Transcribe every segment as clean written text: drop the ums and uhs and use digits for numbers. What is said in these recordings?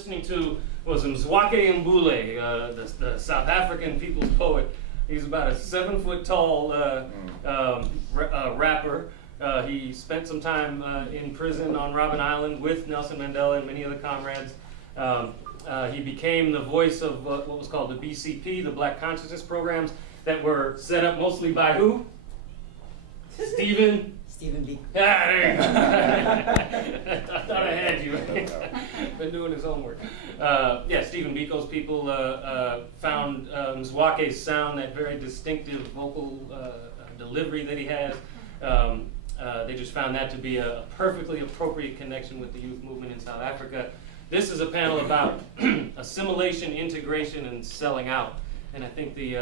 listening to was Mzwakhe Mbule, the South African people's poet. He's about a 7 foot tall rapper. He spent some time in prison on Robben Island with Nelson Mandela and many other comrades. He became the voice of what was called the BCP, the Black Consciousness programs that were set up mostly by who? Stephen Biko. Ah, there you go. I thought I had you. Been doing his homework. Yeah, Stephen Biko's people found Mzwake's sound, that very distinctive vocal delivery that he has. They just found that to be a perfectly appropriate connection with the youth movement in South Africa. This is a panel about assimilation, integration, and selling out. And I think the,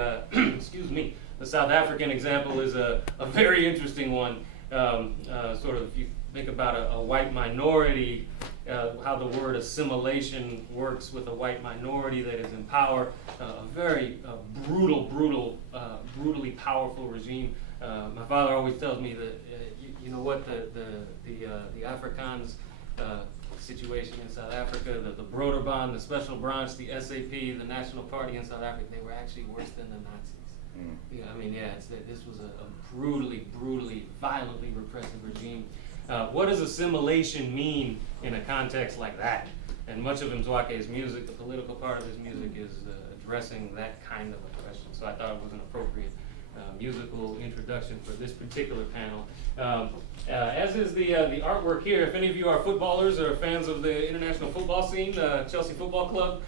excuse me, the South African example is a very interesting one. Sort of, if you think about a white minority, how the word assimilation works with a white minority that is in power, a very brutally powerful regime. My father always tells me that, you know what, the Afrikaans situation in South Africa, the Broederbond, the Special Branch, the SAP, the National Party in South Africa, they were actually worse than the Nazis. Yeah, I mean, yeah, this was a brutally, violently repressive regime. What does assimilation mean in a context like that? And much of Mzwake's music, the political part of his music, is addressing that kind of a question. So I thought it was an appropriate musical introduction for this particular panel. As is the artwork here. If any of you are footballers or fans of the international football scene, Chelsea Football Club,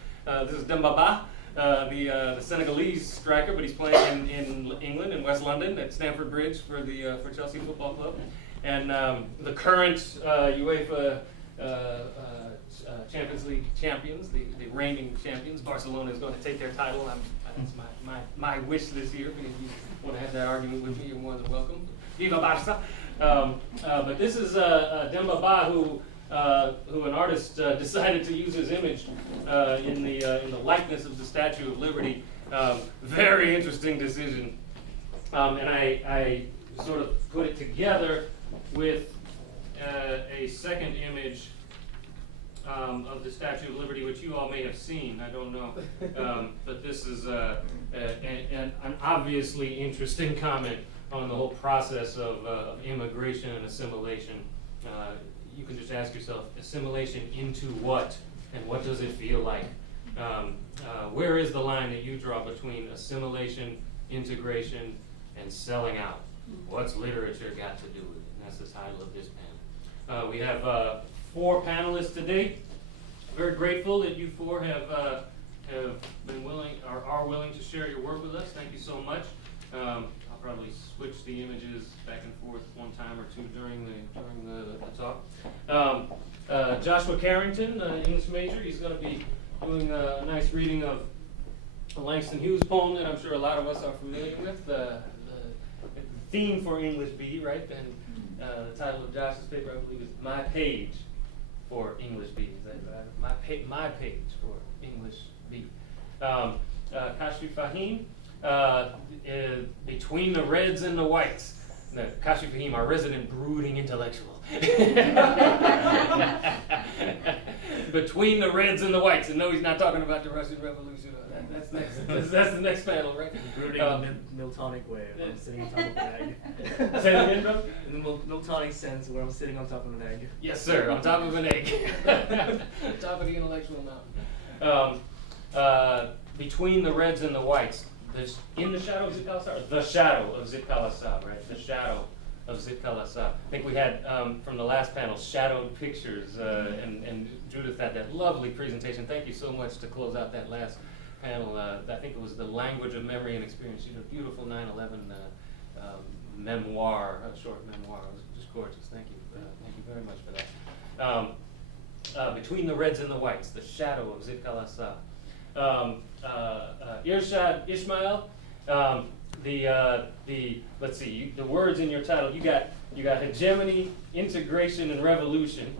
this is Dembaba. The Senegalese striker, but he's playing in England, in West London, at Stamford Bridge for Chelsea Football Club. And the current UEFA Champions League champions, the reigning champions, Barcelona is going to take their title. That's my wish this year. If you want to have that argument with me, you're more than welcome. Viva Barça! But this is Dembaba, who an artist decided to use his image in the likeness of the Statue of Liberty. Very interesting decision, and I sort of put it together with a second image of the Statue of Liberty, which you all may have seen. I don't know, but this is an obviously interesting comment on the whole process of immigration and assimilation. You can just ask yourself, assimilation into what, and what does it feel like? Where is the line that you draw between assimilation, integration, and selling out? What's literature got to do with it? And that's the title of this panel. We have 4 panelists today. Very grateful that you 4 have been willing, or are willing to share your work with us. Thank you so much. I'll probably switch the images back and forth one time or two during the talk. Joshua Carrington, English major, he's going to be doing a nice reading of Langston Hughes' poem that I'm sure a lot of us are familiar with. The theme for English B, right? And the title of Josh's paper, I believe, is My Page for English B. Is that right? My page for English B. Kashfi Fahim, Between the Reds and the Whites. Now, Kashfi Fahim, our resident brooding intellectual. Between the Reds and the Whites. And no, he's not talking about the Russian Revolution. That's next. That's the next panel, right? Brooding in a Miltonic way. I'm sitting on top of an egg. Say that again, bro? In the Miltonic sense, where I'm sitting on top of an egg. Yes, sir. On top of an egg. Top of the intellectual mountain. Between the Reds and the Whites. In the shadow of Zit Kala-Sa, the shadow of Zit Kala-Sa, right? The shadow of Zit Kala-Sa. I think we had, from the last panel, shadowed pictures, and Judith had that lovely presentation. Thank you so much to close out that last panel. I think it was the language of memory and experience. She did a beautiful 9/11 memoir, a short memoir. It was just gorgeous. Thank you. Thank you very much for that. Between the Reds and the Whites, the shadow of Zit Kala-Sa. Irshaad, Ishmael, let's see, the words in your title, you got hegemony, integration, and revolution.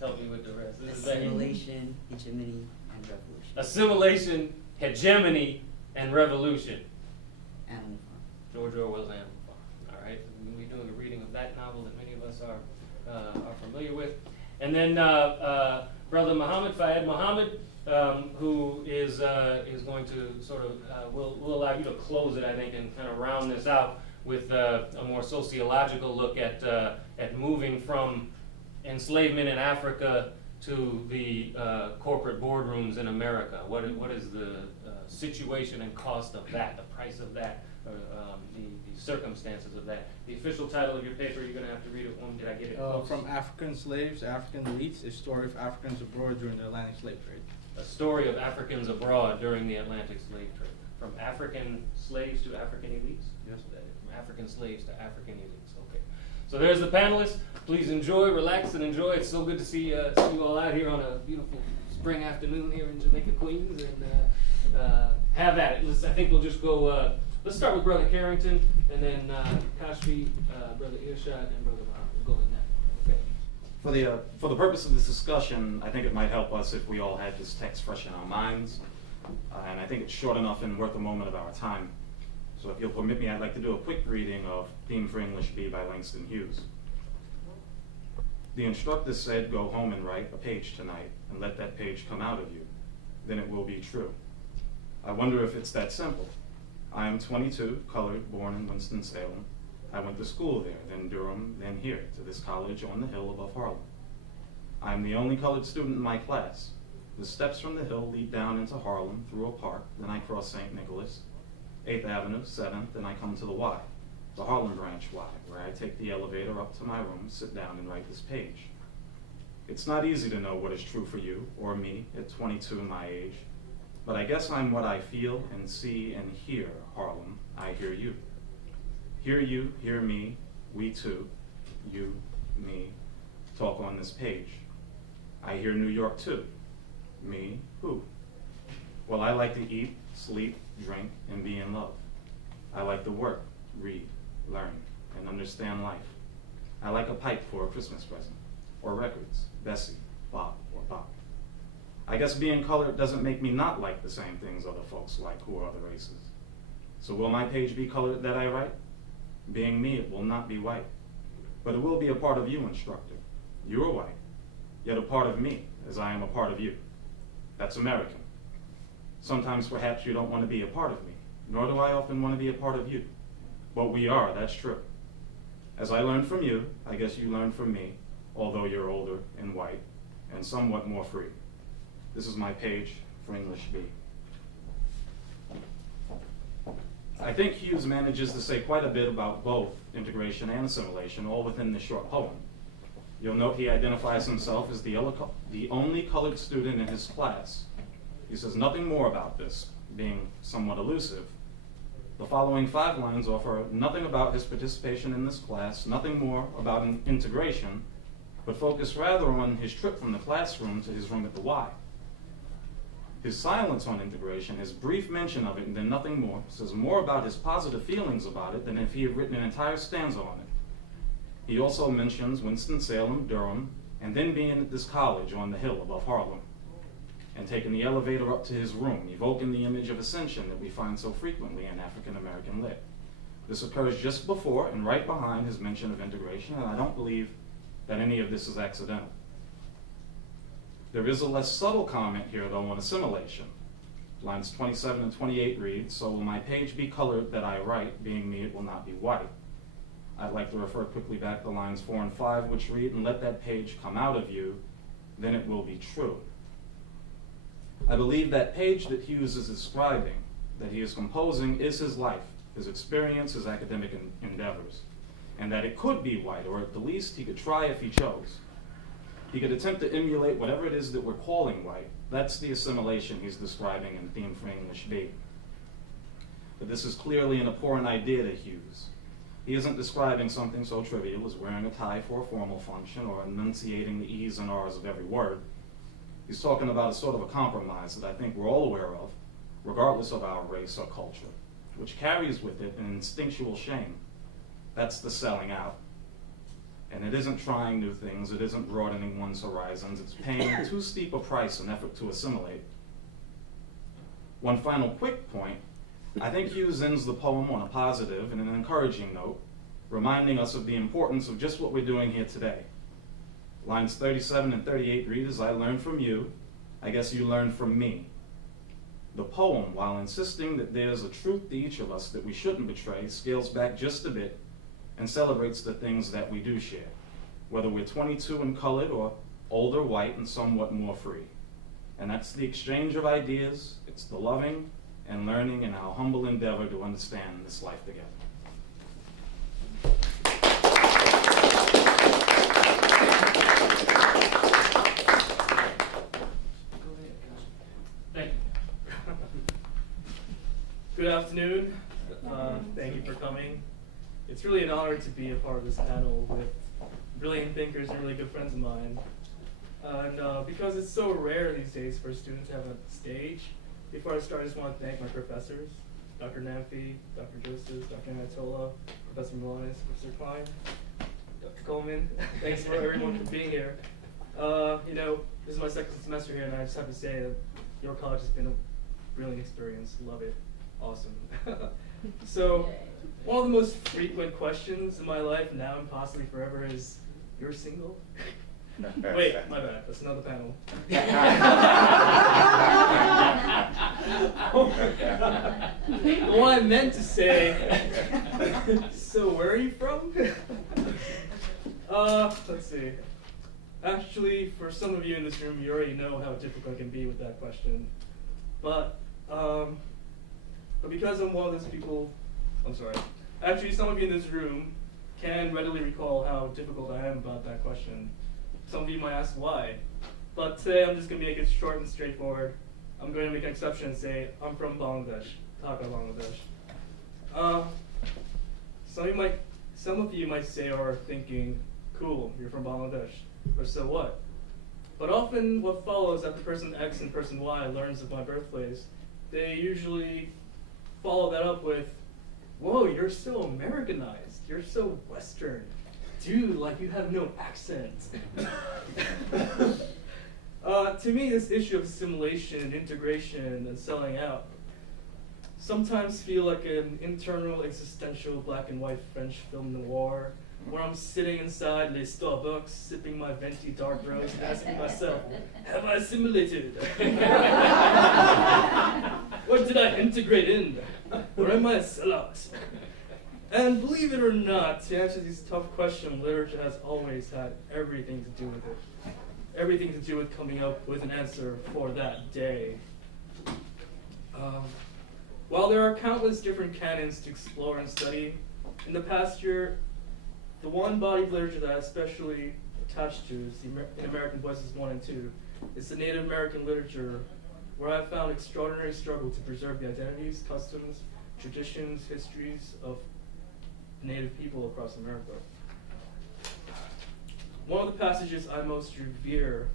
Help me with the rest. Assimilation, hegemony, and revolution. Assimilation, hegemony, and revolution. Animal Farm. George Orwell's Animal Farm. All right, we'll be doing a reading of that novel that many of us are familiar with. And then Brother brother Mohammed, Feyad Mohammed, who is going to sort of, will allow you to close it, I think, and kind of round this out with a more sociological look at moving from enslavement in Africa to the corporate boardrooms in America. What is the situation and cost of that, the price of that, the circumstances of that? The official title of your paper, you're going to have to read it. Did I get it close? From African Slaves to African Elites, a story of Africans abroad during the Atlantic slave trade. A story of Africans abroad during the Atlantic slave trade. From African slaves to African elites? Yes. From African slaves to African elites. Okay. So there's the panelists. Please enjoy, relax, and enjoy. It's so good to see you all out here on a beautiful spring afternoon here in Jamaica, Queens, and have at it. I think we'll just go. Let's start with Brother Carrington, and then Kashfi, Brother Irshaad, and Brother Mohammed. We'll go in that. Okay. For the purpose of this discussion, I think it might help us if we all had this text fresh in our minds, and I think it's short enough and worth a moment of our time. So if you'll permit me, I'd like to do a quick reading of Theme for English B by Langston Hughes. The instructor said, "Go home and write a page tonight, and let that page come out of you. Then it will be true." I wonder if it's that simple. I am 22, colored, born in Winston-Salem. I went to school there, then Durham, then here, to this college on the hill above Harlem. I am the only colored student in my class. The steps from the hill lead down into Harlem, through a park, then I cross St. Nicholas, 8th Avenue, 7th, then I come to the Y, the Harlem branch Y, where I take the elevator up to my room, sit down, and write this page. It's not easy to know what is true for you, or me, at 22 my age, but I guess I'm what I feel and see and hear, Harlem. I hear you. Hear you, hear me, we two, you, me, talk on this page. I hear New York too. Me, who? Well, I like to eat, sleep, drink, and be in love. I like to work, read, learn, and understand life. I like a pipe for a Christmas present, or records, Bessie, Bob, or Bob. I guess being colored doesn't make me not like the same things other folks like who are other races. So will my page be colored that I write? Being me, it will not be white. But it will be a part of you, instructor. You are white, yet a part of me, as I am a part of you. That's American. Sometimes perhaps you don't want to be a part of me, nor do I often want to be a part of you. But we are, that's true. As I learned from you, I guess you learned from me, although you're older and white, and somewhat more free. This is my page for English B. I think Hughes manages to say quite a bit about both integration and assimilation, all within this short poem. You'll note he identifies himself as the only colored student in his class. He says nothing more about this, being somewhat elusive. The following 5 lines offer nothing about his participation in this class, nothing more about integration, but focus rather on his trip from the classroom to his room at the Y. His silence on integration, his brief mention of it, and then nothing more, says more about his positive feelings about it than if he had written an entire stanza on it. He also mentions Winston-Salem, Durham, and then being at this college on the hill above Harlem, and taking the elevator up to his room, evoking the image of ascension that we find so frequently in African-American lit. This occurs just before and right behind his mention of integration, and I don't believe that any of this is accidental. There is a less subtle comment here, though, on assimilation. Lines 27 and 28 read, "So will my page be colored that I write, being me it will not be white." I'd like to refer quickly back to lines 4 and 5, which read, "And let that page come out of you, then it will be true." I believe that page that Hughes is describing, that he is composing, is his life, his experience, his academic endeavors, and that it could be white, or at the least he could try if he chose. He could attempt to emulate whatever it is that we're calling white. That's the assimilation he's describing in Theme for English B. But this is clearly an abhorrent idea to Hughes. He isn't describing something so trivial as wearing a tie for a formal function or enunciating the E's and R's of every word. He's talking about a sort of a compromise that I think we're all aware of, regardless of our race or culture, which carries with it an instinctual shame. That's the selling out. And it isn't trying new things, it isn't broadening one's horizons, it's paying too steep a price in effort to assimilate. One final quick point, I think Hughes ends the poem on a positive and an encouraging note, reminding us of the importance of just what we're doing here today. Lines 37 and 38 read, as I learned from you, I guess you learned from me. The poem, while insisting that there's a truth to each of us that we shouldn't betray, scales back just a bit and celebrates the things that we do share, whether we're 22 and colored or older, white, and somewhat more free. And that's the exchange of ideas, it's the loving and learning in our humble endeavor to understand this life together. Thank you. Good afternoon. Thank you for coming. It's really an honor to be a part of this panel with brilliant thinkers and really good friends of mine. And because it's so rare these days for students to have a stage, before I start, I just want to thank my professors, Dr. Namphy, Dr. Joseph, Dr. Anatola, Professor Milanis, Professor Klein, Dr. Coleman. Thanks for everyone for being here. You know, this is my second semester here, and I just have to say that your college has been a brilliant experience. Love it. Awesome. So, one of the most frequent questions in my life now and possibly forever is, you're single? Wait, my bad. That's another panel. The one I meant to say, so where are you from? Let's see. Actually, for some of you in this room, you already know how difficult it can be with that question. But because I'm one of those people, I'm sorry. Actually, some of you in this room can readily recall how difficult I am about that question. Some of you might ask why. But today I'm just going to make it short and straightforward. I'm going to make an exception and say I'm from Bangladesh, Dhaka, Bangladesh. Some of you might say or are thinking, cool, you're from Bangladesh, or so what? But often what follows after person X and person Y learns of my birthplace, they usually follow that up with, whoa, you're so Americanized, you're so Western. Dude, like you have no accent. To me, this issue of assimilation, integration, and selling out sometimes feel like an internal, existential, black and white French film noir, where I'm sitting inside Les Starbucks, sipping my venti dark roast, and asking myself, have I assimilated? What did I integrate in? Or am I a sellout? And believe it or not, to answer these tough questions, literature has always had everything to do with it. Everything to do with coming up with an answer for that day. While there are countless different canons to explore and study, in the past year, the one body of literature that I especially attached to is in American Voices 1 and 2. It's the Native American literature, where I found extraordinary struggle to preserve the identities, customs, traditions, histories of Native people across America. One of the passages I most revere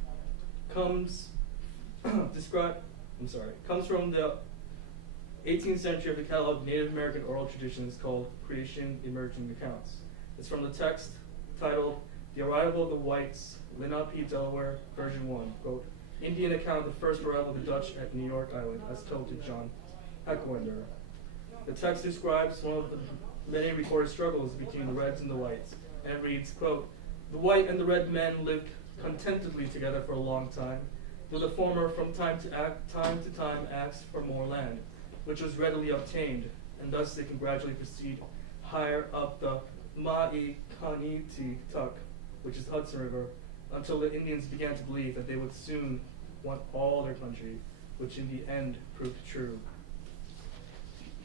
comes from the 18th century of the catalog of Native American oral traditions called Creation Emerging Accounts. It's from the text titled The Arrival of the Whites, Lenape, Delaware, version 1, quote, Indian account of the first arrival of the Dutch at New York Island, as told to John Heckwinder. The text describes one of the many recorded struggles between the Reds and the Whites, and it reads, quote, the white and the red men lived contentedly together for a long time, though the former from time to time asked for more land, which was readily obtained, and thus they can gradually proceed higher up the Ma'ikaniti-Tuk, which is Hudson River, until the Indians began to believe that they would soon want all their country, which in the end proved true.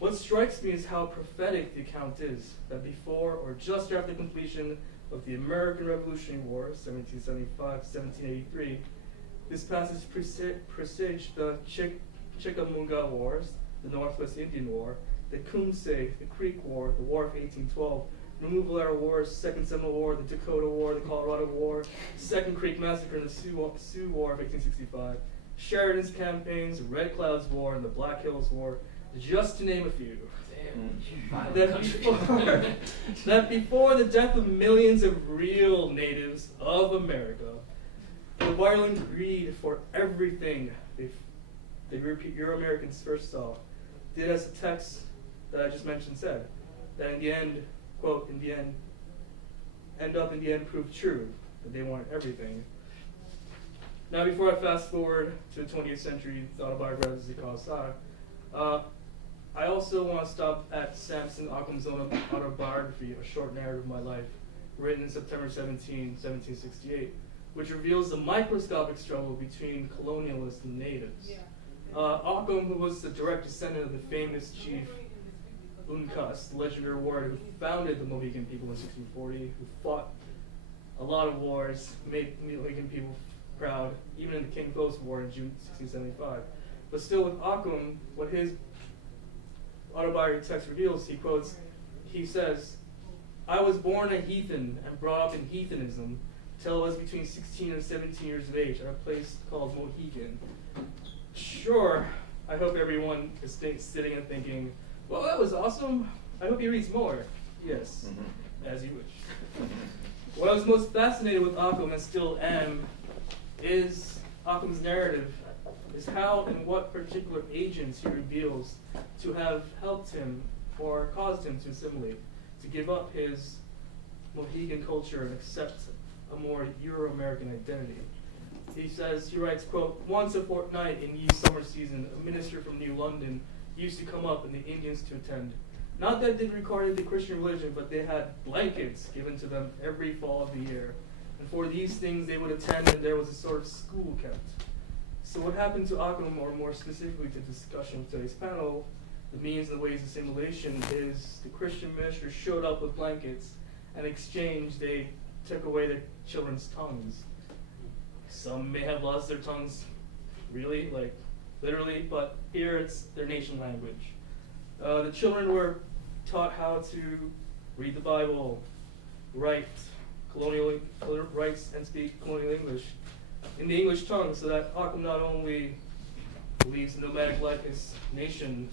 What strikes me is how prophetic the account is, that before or just after the completion of the American Revolutionary War, 1775-1783, this passage presaged the Chickamauga Wars, the Northwest Indian War, the Kumse, the Creek War, the War of 1812, Removal Era Wars, Second Seminole War, the Dakota War, the Colorado War, Second Creek Massacre, and the Sioux War of 1865, Sheridan's campaigns, the Red Clouds War, and the Black Hills War, just to name a few. That before the death of millions of real natives of America, the violent greed for everything the Euro-Americans first saw did as the text that I just mentioned said, that in the end, quote, in the end proved true. that they wanted everything. Now, before I fast forward to the 20th century, the autobiography of Zikal Sa, I also want to stop at Samson Occam's own autobiography, A Short Narrative of My Life, written in September 17, 1768, which reveals the microscopic struggle between colonialists and natives. Occam, who was the direct descendant of the famous chief Uncas, the legendary warrior who founded the Mohican people in 1640, who fought a lot of wars, made Mohican people proud, even in the King Close War in June 1675. But still, with Occam, what his autobiography text reveals, he says, "I was born a heathen and brought up in heathenism till I was between 16 and 17 years of age at a place called Mohican." Sure, I hope everyone is sitting and thinking, well, that was awesome. I hope he reads more. Yes, as you wish. What I was most fascinated with Occam, and still am, is Occam's narrative, is how and what particular agents he reveals to have helped him or caused him to assimilate, to give up his Mohegan culture and accept a more Euro-American identity. He writes, quote, "Once a fortnight in ye summer season, a minister from New London used to come up and the Indians to attend. Not that they regarded the Christian religion, but they had blankets given to them every fall of the year. And for these things they would attend, and there was a sort of school kept." So what happened to Occam, or more specifically to discussion of today's panel, the means and the ways of assimilation, is the Christian ministers showed up with blankets, and in exchange they took away their children's tongues. Some may have lost their tongues, really, like literally, but here it's their nation language. The children were taught how to read the Bible, write and speak colonial English in the English tongue, so that Occam not only believes the nomadic life his nation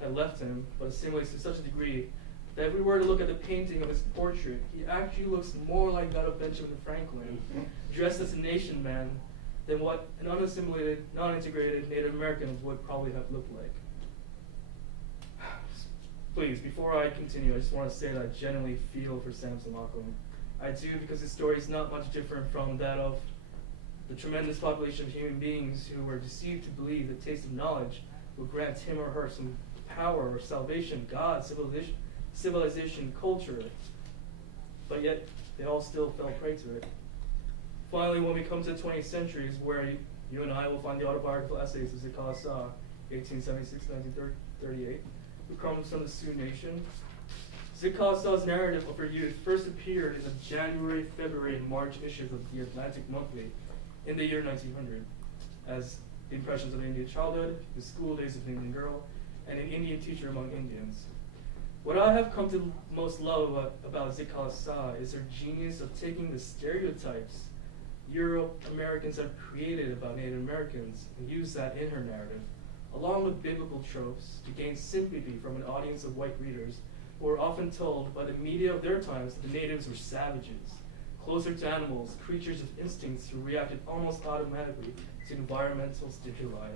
had left him, but assimilates to such a degree that if we were to look at the painting of his portrait, he actually looks more like that of Benjamin Franklin, dressed as a nation man, than what an unassimilated, non-integrated Native American would probably have looked like. Please, before I continue, I just want to say that I genuinely feel for Samson Occam. I do, because his story is not much different from that of the tremendous population of human beings who were deceived to believe the taste of knowledge would grant him or her some power or salvation, God, civilization, culture, but yet they all still fell prey to it. Finally, when we come to the 20th century, is where you and I will find the autobiographical essays of Zikal Sa, 1876-1938, who comes from the Sioux Nation. Zikal Sa's narrative of her youth first appeared in the January, February, and March issues of the Atlantic Monthly in the year 1900, as impressions of an Indian childhood, the school days of an Indian girl, and an Indian teacher among Indians. What I have come to most love about Zikal Sa is her genius of taking the stereotypes Euro-Americans have created about Native Americans and use that in her narrative, along with biblical tropes, to gain sympathy from an audience of white readers who were often told by the media of their times that the natives were savages, closer to animals, creatures of instincts who reacted almost automatically to environmental stimuli.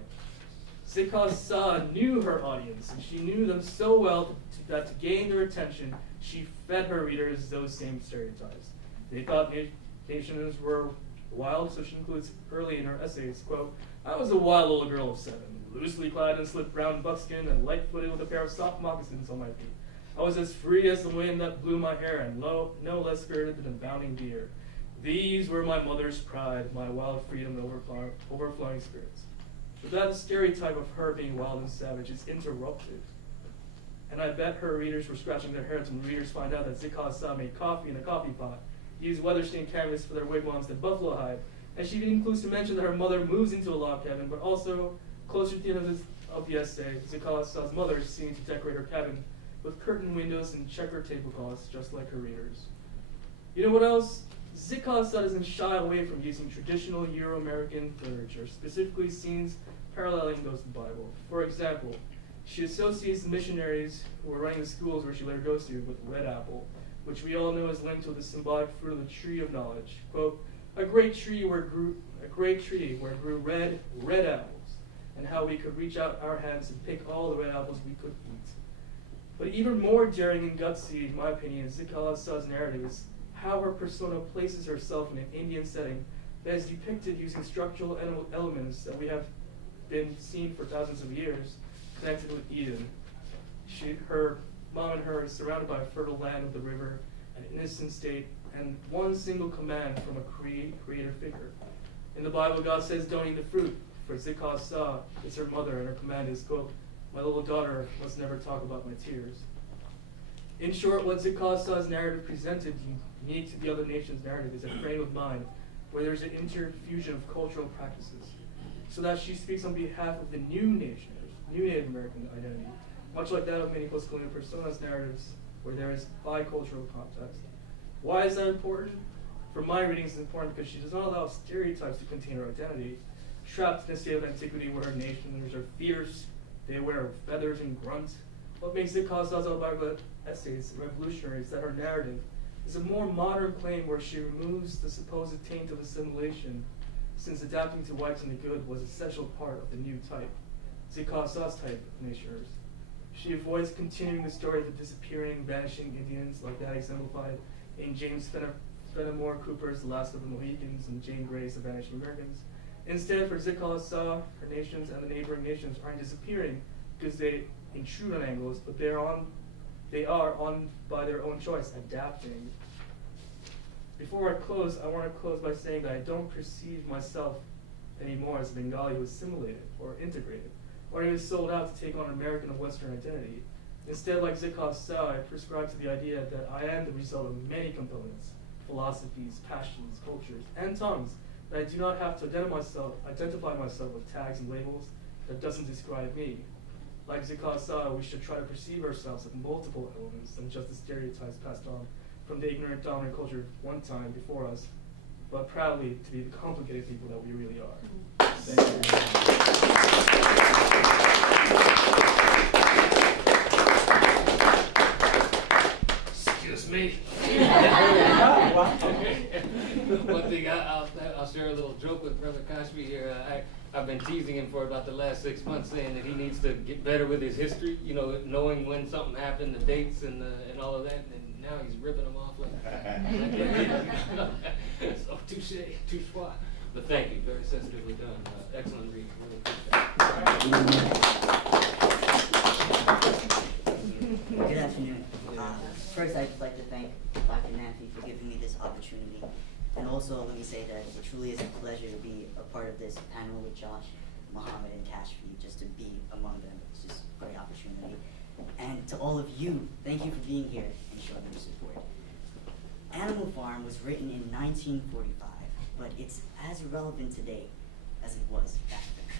Zikal Sa knew her audience, and she knew them so well that to gain their attention, she fed her readers those same stereotypes. They thought nations were wild, so she includes early in her essays, quote, "I was a wild little girl of 7, loosely clad in slip brown buckskin and light-footed with a pair of soft moccasins on my feet. I was as free as the wind that blew my hair and no less spirited than a bounding deer. These were my mother's pride, my wild freedom and overflowing spirits." But that stereotype of her being wild and savage is interrupted. And I bet her readers were scratching their heads when readers find out that Zikal Sa made coffee in a coffee pot, used weather-stained canvas for their wigwams and buffalo hide, and she even includes to mention that her mother moves into a log cabin, but also, closer to the end of the essay, Zikal Sa's mother is seen to decorate her cabin with curtain windows and checkered tablecloths, just like her readers. You know what else? Zikal Sa doesn't shy away from using traditional Euro-American literature, specifically scenes paralleling those of the Bible. For example, she associates the missionaries who were running the schools where she later goes to with red apple, which we all know is linked to the symbolic fruit of the tree of knowledge. Quote, a great tree where grew red apples, and how we could reach out our hands and pick all the red apples we could eat. But even more daring and gutsy, in my opinion, Zikal Sa's narrative is how her persona places herself in an Indian setting that is depicted using structural elements that we have been seen for thousands of years, connected with Eden. Her mom and her are surrounded by a fertile land of the river, an innocent state, and one single command from a creator figure. In the Bible, God says, "Don't eat the fruit," for Zikah is her mother, and her command is, quote, "My little daughter must never talk about my tears." In short, what Zikah's narrative presented, unique to the other nation's narrative, is a frame of mind where there's an interfusion of cultural practices, so that she speaks on behalf of the new nation, new Native American identity, much like that of many post-colonial personas narratives, where there is bicultural context. Why is that important? For my reading, it's important because she does not allow stereotypes to contain her identity. Trapped in a state of antiquity where her nationers are fierce, they wear feathers and grunt. What makes Zikah's autobiographical essays revolutionary is that her narrative is a more modern claim where she removes the supposed taint of assimilation, since adapting to whites and the good was an essential part of the new type, Zikah's type of nationers. She avoids continuing the story of the disappearing, vanishing Indians like that exemplified in James Fenimore Cooper's The Last of the Mohicans and Jane Grey's The Vanishing Americans. Instead, for Zikah, her nations and the neighboring nations aren't disappearing because they intrude on Anglos, but they are on by their own choice, adapting. Before I close, I want to close by saying that I don't perceive myself anymore as a Bengali who is assimilated or integrated, or even sold out to take on American or Western identity. Instead, like Zikah, I prescribe to the idea that I am the result of many components, philosophies, passions, cultures, and tongues, that I do not have to identify myself with tags and labels that doesn't describe me. Like Zikah, we should try to perceive ourselves as multiple elements than just the stereotypes passed on from the ignorant dominant culture one time before us, but proudly to be the complicated people that we really are. Thank you. Excuse me. One thing, I'll share a little joke with Brother Kashfi here. I've been teasing him for about the last 6 months, saying that he needs to get better with his history, knowing when something happened, the dates and all of that, and now he's ripping them off like that. So, touche. But thank you, very sensitively done. Excellent read. Really appreciate it. Good afternoon. First, I'd like to thank Dr. Namphy for giving me this opportunity. And also, let me say that it truly is a pleasure to be a part of this panel with Josh, Mohammed, and Kashfi, just to be among them. It's just a great opportunity. And to all of you, thank you for being here and showing your support. Animal Farm was written in 1945, but it's as relevant today as it was back then.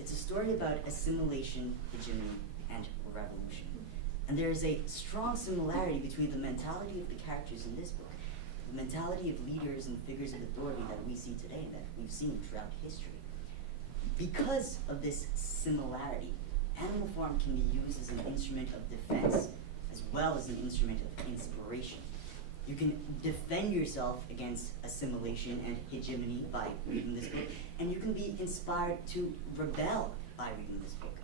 It's a story about assimilation, hegemony, and revolution. And there is a strong similarity between the mentality of the characters in this book, the mentality of leaders and figures of authority that we see today, that we've seen throughout history. Because of this similarity, Animal Farm can be used as an instrument of defense as well as an instrument of inspiration. You can defend yourself against assimilation and hegemony by reading this book, and you can be inspired to rebel by reading this book.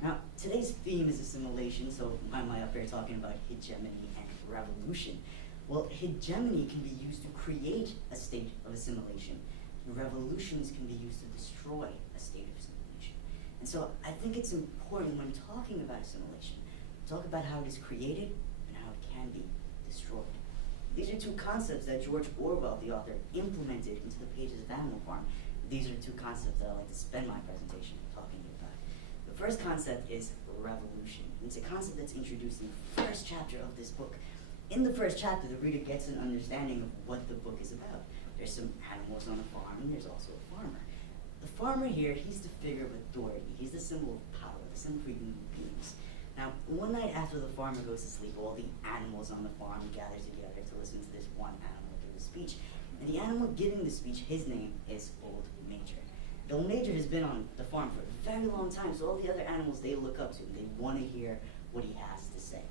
Now, today's theme is assimilation, so why am I up here talking about hegemony and revolution? Well, hegemony can be used to create a state of assimilation. Revolutions can be used to destroy a state of assimilation. And so I think it's important when talking about assimilation, talk about how it is created and how it can be destroyed. These are two concepts that George Orwell, the author, implemented into the pages of Animal Farm. These are two concepts that I like to spend my presentation talking about. The first concept is revolution. It's a concept that's introduced in the first chapter of this book. In the first chapter, the reader gets an understanding of what the book is about. There's some animals on a farm, and there's also a farmer. The farmer here, he's the figure of authority. He's the symbol of power, the symbol for human beings. Now, one night after the farmer goes to sleep, all the animals on the farm gather together to listen to this one animal give a speech. And the animal giving the speech, his name is Old Major. The Old Major has been on the farm for a very long time, so all the other animals, they look up to him. They want to hear what he has to say.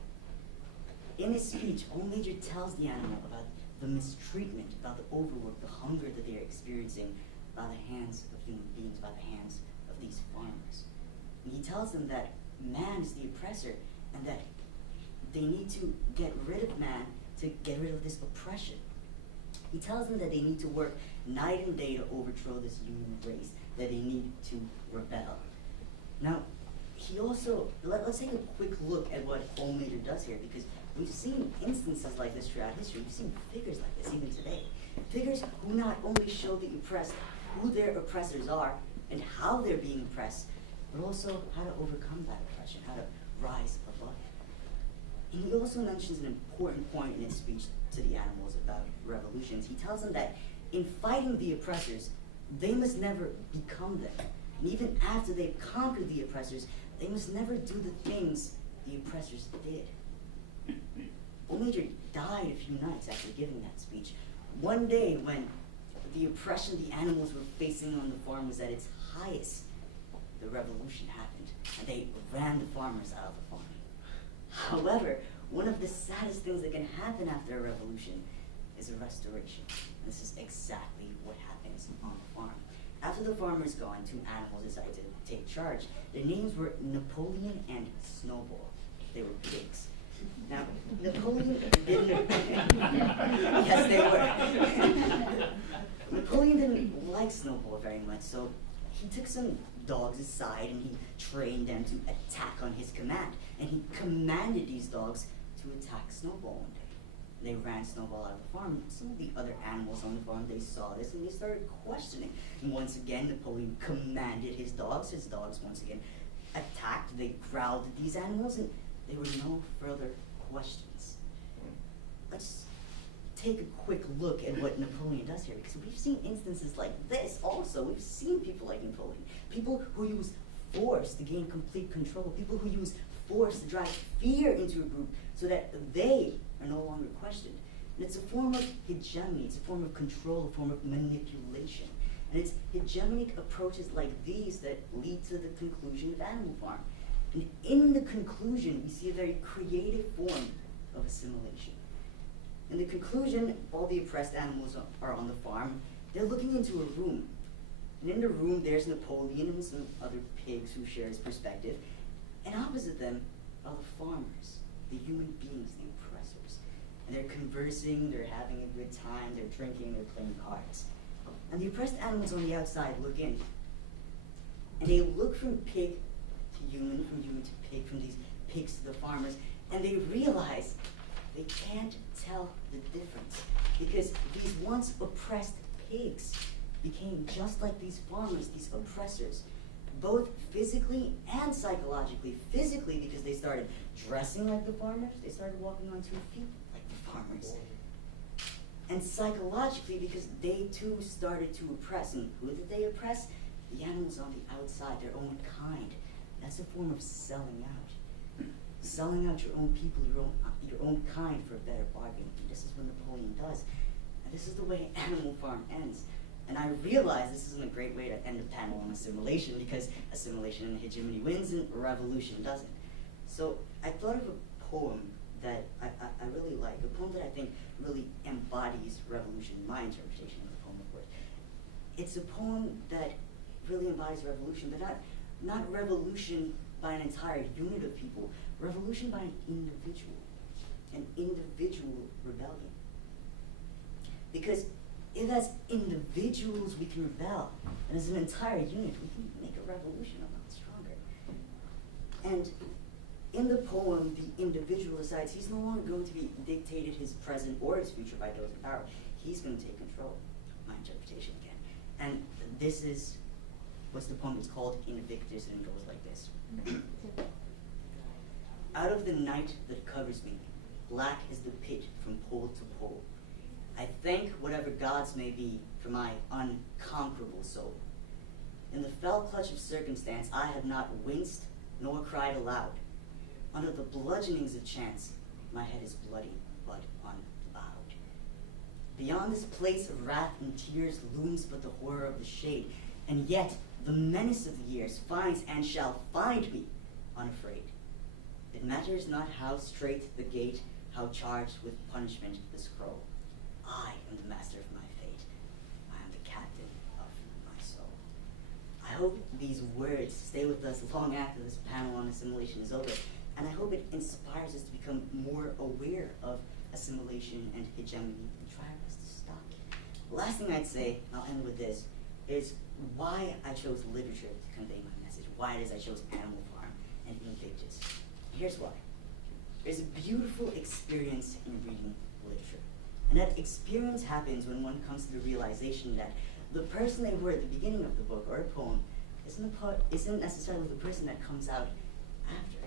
In his speech, Old Major tells the animal about the mistreatment, about the overwork, the hunger that they are experiencing by the hands of human beings, by the hands of these farmers. And he tells them that man is the oppressor and that they need to get rid of man to get rid of this oppression. He tells them that they need to work night and day to overthrow this human race, that they need to rebel. Now, he also, let's take a quick look at what Moderator does here, because we've seen instances like this throughout history. We've seen figures like this even today. Figures who not only show the oppressed who their oppressors are and how they're being oppressed, but also how to overcome that oppression, how to rise above it. And he also mentions an important point in his speech to the animals about revolutions. He tells them that in fighting the oppressors, they must never become them. And even after they've conquered the oppressors, they must never do the things the oppressors did. Moderator died a few nights after giving that speech. One day when the oppression the animals were facing on the farm was at its highest, the revolution happened, and they ran the farmers out of the farm. However, one of the saddest things that can happen after a revolution is a restoration. And this is exactly what happens on the farm. After the farmers gone, two animals decided to take charge. Their names were Napoleon and Snowball. They were pigs. Now, Napoleon didn't... yes, they were. Napoleon didn't like Snowball very much, so he took some dogs aside and he trained them to attack on his command. And he commanded these dogs to attack Snowball one day. They ran Snowball out of the farm. Some of the other animals on the farm, they saw this and they started questioning. And once again, Napoleon commanded his dogs. His dogs once again attacked. They growled at these animals, and there were no further questions. Let's take a quick look at what Napoleon does here, because we've seen instances like this also. We've seen people like Napoleon, people who use force to gain complete control, people who use force to drive fear into a group so that they are no longer questioned. And it's a form of hegemony, it's a form of control, a form of manipulation. And it's hegemonic approaches like these that lead to the conclusion of Animal Farm. And in the conclusion, we see a very creative form of assimilation. In the conclusion, all the oppressed animals are on the farm. They're looking into a room. And in the room, there's Napoleon and some other pigs who share his perspective. And opposite them are the farmers, the human beings, the oppressors. And they're conversing, they're having a good time, they're drinking, they're playing cards. And the oppressed animals on the outside look in. And they look from pig to human to pig, from these pigs to the farmers, and they realize they can't tell the difference, because these once oppressed pigs became just like these farmers, these oppressors, both physically and psychologically. Physically, because they started dressing like the farmers, they started walking on 2 feet like the farmers. And psychologically, because they too started to oppress. And who did they oppress? The animals on the outside, their own kind. That's a form of selling out. Selling out your own people, your own kind for a better bargain. And this is what Napoleon does. And this is the way Animal Farm ends. And I realize this isn't a great way to end a panel on assimilation, because assimilation and hegemony wins and revolution doesn't. So I thought of a poem that I really like, a poem that I think really embodies revolution, my interpretation of the poem, of course. It's a poem that really embodies revolution, but not revolution by an entire unit of people, revolution by an individual rebellion. Because if as individuals we can rebel, and as an entire unit we can make a revolution a lot stronger. And in the poem, the individual decides he's no longer going to be dictated his present or his future by those in power. He's going to take control. My interpretation again. And this is what's the poem. It's called Invictus, and it goes like this. Out of the night that covers me, black is the pit from pole to pole. I thank whatever gods may be for my unconquerable soul. In the fell clutch of circumstance, I have not winced nor cried aloud. Under the bludgeonings of chance, my head is bloody but unbowed. Beyond this place of wrath and tears looms but the horror of the shade, and yet the menace of the years finds and shall find me unafraid. It matters not how straight the gate, how charged with punishment the scroll. I am the master of my fate. I am the captain of my soul. I hope these words stay with us long after this panel on assimilation is over, and I hope it inspires us to become more aware of assimilation and hegemony and try our best to stop it. Last thing I'd say, I'll end with this, is why I chose literature to convey my message. Why it is I chose Animal Farm and Invictus. Here's why. There's a beautiful experience in reading literature. And that experience happens when one comes to the realization that the person they were at the beginning of the book or a poem isn't necessarily the person that comes out after.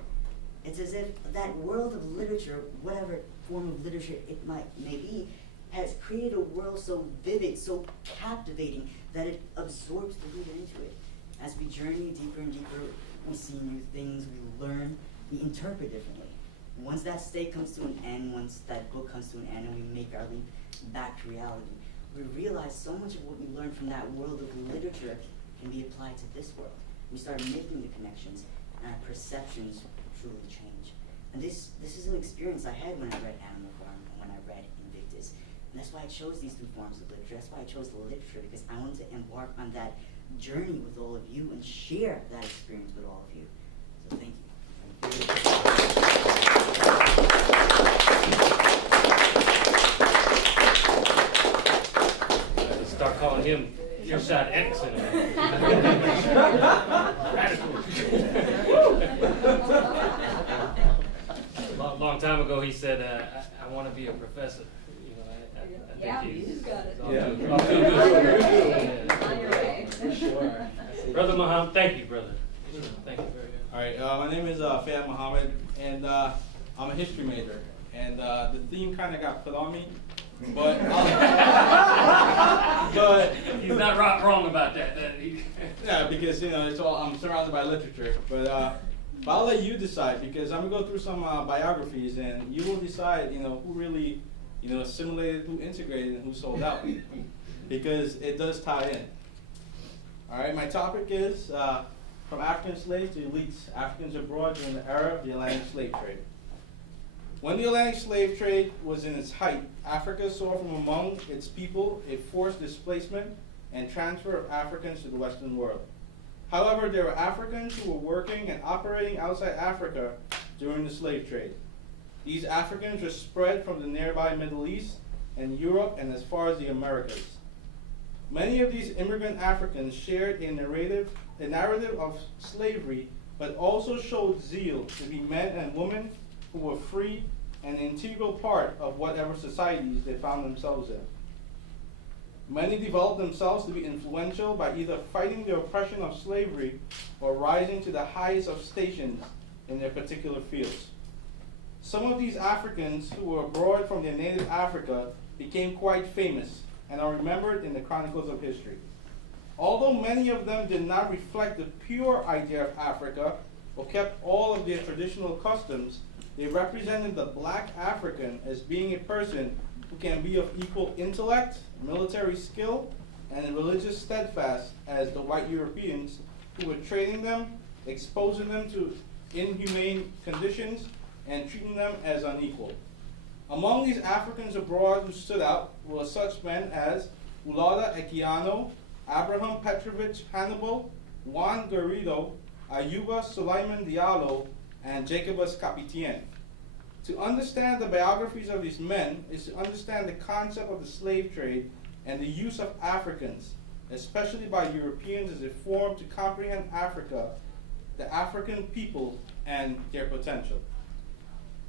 It's as if that world of literature, whatever form of literature it may be, has created a world so vivid, so captivating, that it absorbs the reader into it. As we journey deeper and deeper, we see new things, we learn, we interpret differently. Once that state comes to an end, once that book comes to an end and we make our leap back to reality, we realize so much of what we learned from that world of literature can be applied to this world. We start making the connections, and our perceptions truly change. And this is an experience I had when I read Animal Farm and when I read Invictus. And that's why I chose these two forms of literature. That's why I chose the literature, because I wanted to embark on that journey with all of you and share that experience with all of you. So thank you. Start calling him Irshaad X in a long time ago, he said, I want to be a professor. You know, I think you just got it. On your way. Sure. Brother Mohammed, thank you, brother. Thank you very much. All right, my name is Feyad Mohammed, and I'm a history major. And the theme kind of got put on me, but but He's not wrong about that. yeah, because it's all I'm surrounded by literature. But I'll let you decide, because I'm gonna go through some biographies, and you will decide who really assimilated, who integrated, and who sold out, because it does tie in. All right, my topic is from African slaves to elites, Africans abroad during the era of the Atlantic slave trade. When the Atlantic slave trade was in its height, Africa saw from among its people a forced displacement and transfer of Africans to the Western world. However, there were Africans who were working and operating outside Africa during the slave trade. These Africans were spread from the nearby Middle East and Europe and as far as the Americas. Many of these immigrant Africans shared a narrative of slavery, but also showed zeal to be men and women who were free and an integral part of whatever societies they found themselves in. Many developed themselves to be influential by either fighting the oppression of slavery or rising to the highest of stations in their particular fields. Some of these Africans who were abroad from their native Africa became quite famous and are remembered in the chronicles of history. Although many of them did not reflect the pure idea of Africa or kept all of their traditional customs, they represented the black African as being a person who can be of equal intellect, military skill, and religious steadfast as the white Europeans who were trading them, exposing them to inhumane conditions, and treating them as unequal. Among these Africans abroad who stood out were such men as Ulada Equiano, Abraham Petrovich Hannibal, Juan Garrido, Ayuba Sulaiman Diallo, and Jacobus Capitien. To understand the biographies of these men is to understand the concept of the slave trade and the use of Africans, especially by Europeans, as a form to comprehend Africa, the African people, and their potential.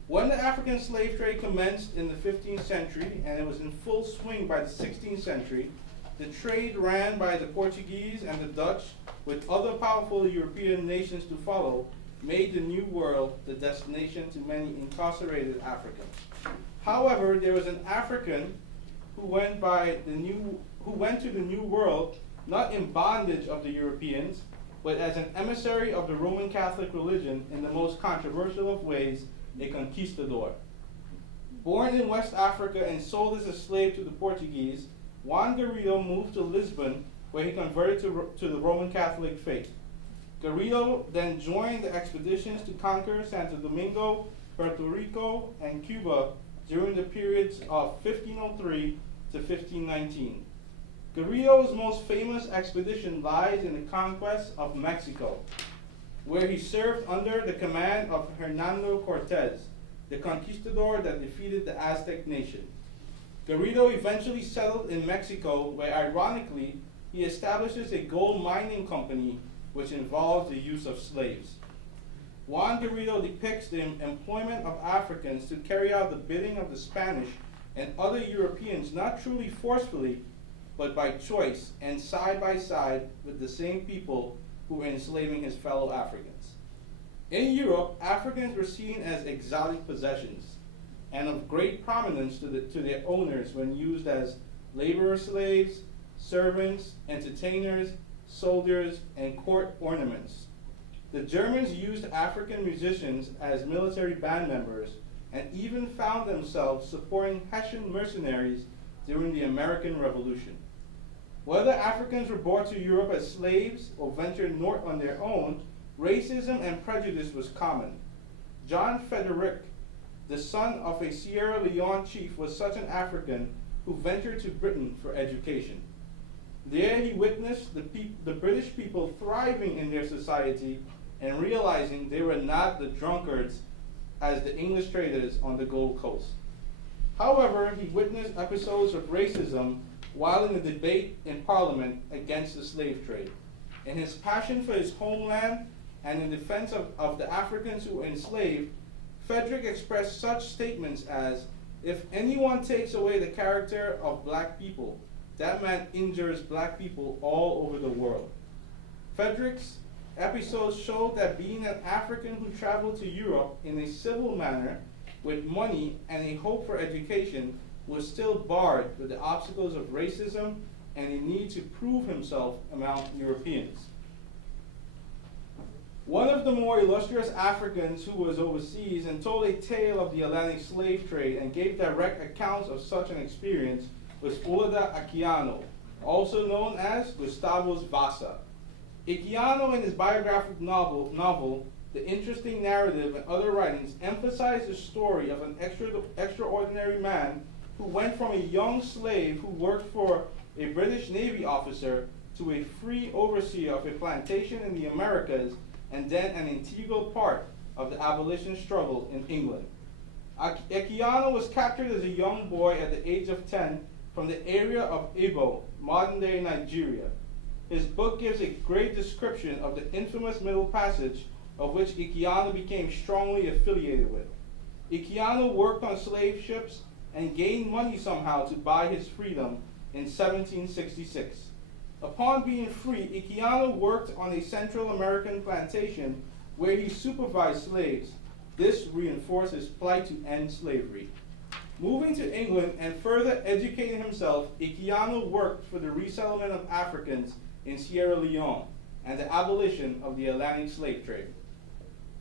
When the African slave trade commenced in the 15th century and it was in full swing by the 16th century, the trade ran by the Portuguese and the Dutch, with other powerful European nations to follow, made the New World the destination to many incarcerated Africans. However, there was an African who went to the New World not in bondage of the Europeans, but as an emissary of the Roman Catholic religion in the most controversial of ways, a conquistador. Born in West Africa and sold as a slave to the Portuguese, Juan Garrido moved to Lisbon, where he converted to the Roman Catholic faith. Garrido then joined the expeditions to conquer Santo Domingo, Puerto Rico, and Cuba during the periods of 1503 to 1519. Garrido's most famous expedition lies in the conquest of Mexico, where he served under the command of Hernando Cortez, the conquistador that defeated the Aztec nation. Garrido eventually settled in Mexico, where ironically, he establishes a gold mining company which involves the use of slaves. Juan Garrido depicts the employment of Africans to carry out the bidding of the Spanish and other Europeans, not truly forcefully, but by choice and side by side with the same people who were enslaving his fellow Africans. In Europe, Africans were seen as exotic possessions and of great prominence to their owners when used as laborer slaves, servants, entertainers, soldiers, and court ornaments. The Germans used African musicians as military band members and even found themselves supporting Hessian mercenaries during the American Revolution. Whether Africans were brought to Europe as slaves or ventured north on their own, racism and prejudice was common. John Frederick, the son of a Sierra Leone chief, was such an African who ventured to Britain for education. There he witnessed the British people thriving in their society and realizing they were not the drunkards as the English traders on the Gold Coast. However, he witnessed episodes of racism while in a debate in Parliament against the slave trade. In his passion for his homeland and in defense of the Africans who were enslaved, Frederick expressed such statements as, "If anyone takes away the character of black people, that man injures black people all over the world." Frederick's episodes showed that being an African who traveled to Europe in a civil manner with money and a hope for education was still barred with the obstacles of racism and a need to prove himself among Europeans. One of the more illustrious Africans who was overseas and told a tale of the Atlantic slave trade and gave direct accounts of such an experience was Olada Aquiano, also known as Gustavus Vasa. Aquiano, in his biographic novel, The Interesting Narrative, and other writings, emphasized the story of an extraordinary man who went from a young slave who worked for a British Navy officer to a free overseer of a plantation in the Americas and then an integral part of the abolition struggle in England. Aquiano was captured as a young boy at the age of 10 from the area of Ibo, modern-day Nigeria. His book gives a great description of the infamous Middle Passage, of which Aquiano became strongly affiliated with. Aquiano worked on slave ships and gained money somehow to buy his freedom in 1766. Upon being free, Aquiano worked on a Central American plantation where he supervised slaves. This reinforced his plight to end slavery. Moving to England and further educating himself, Aquiano worked for the resettlement of Africans in Sierra Leone and the abolition of the Atlantic slave trade.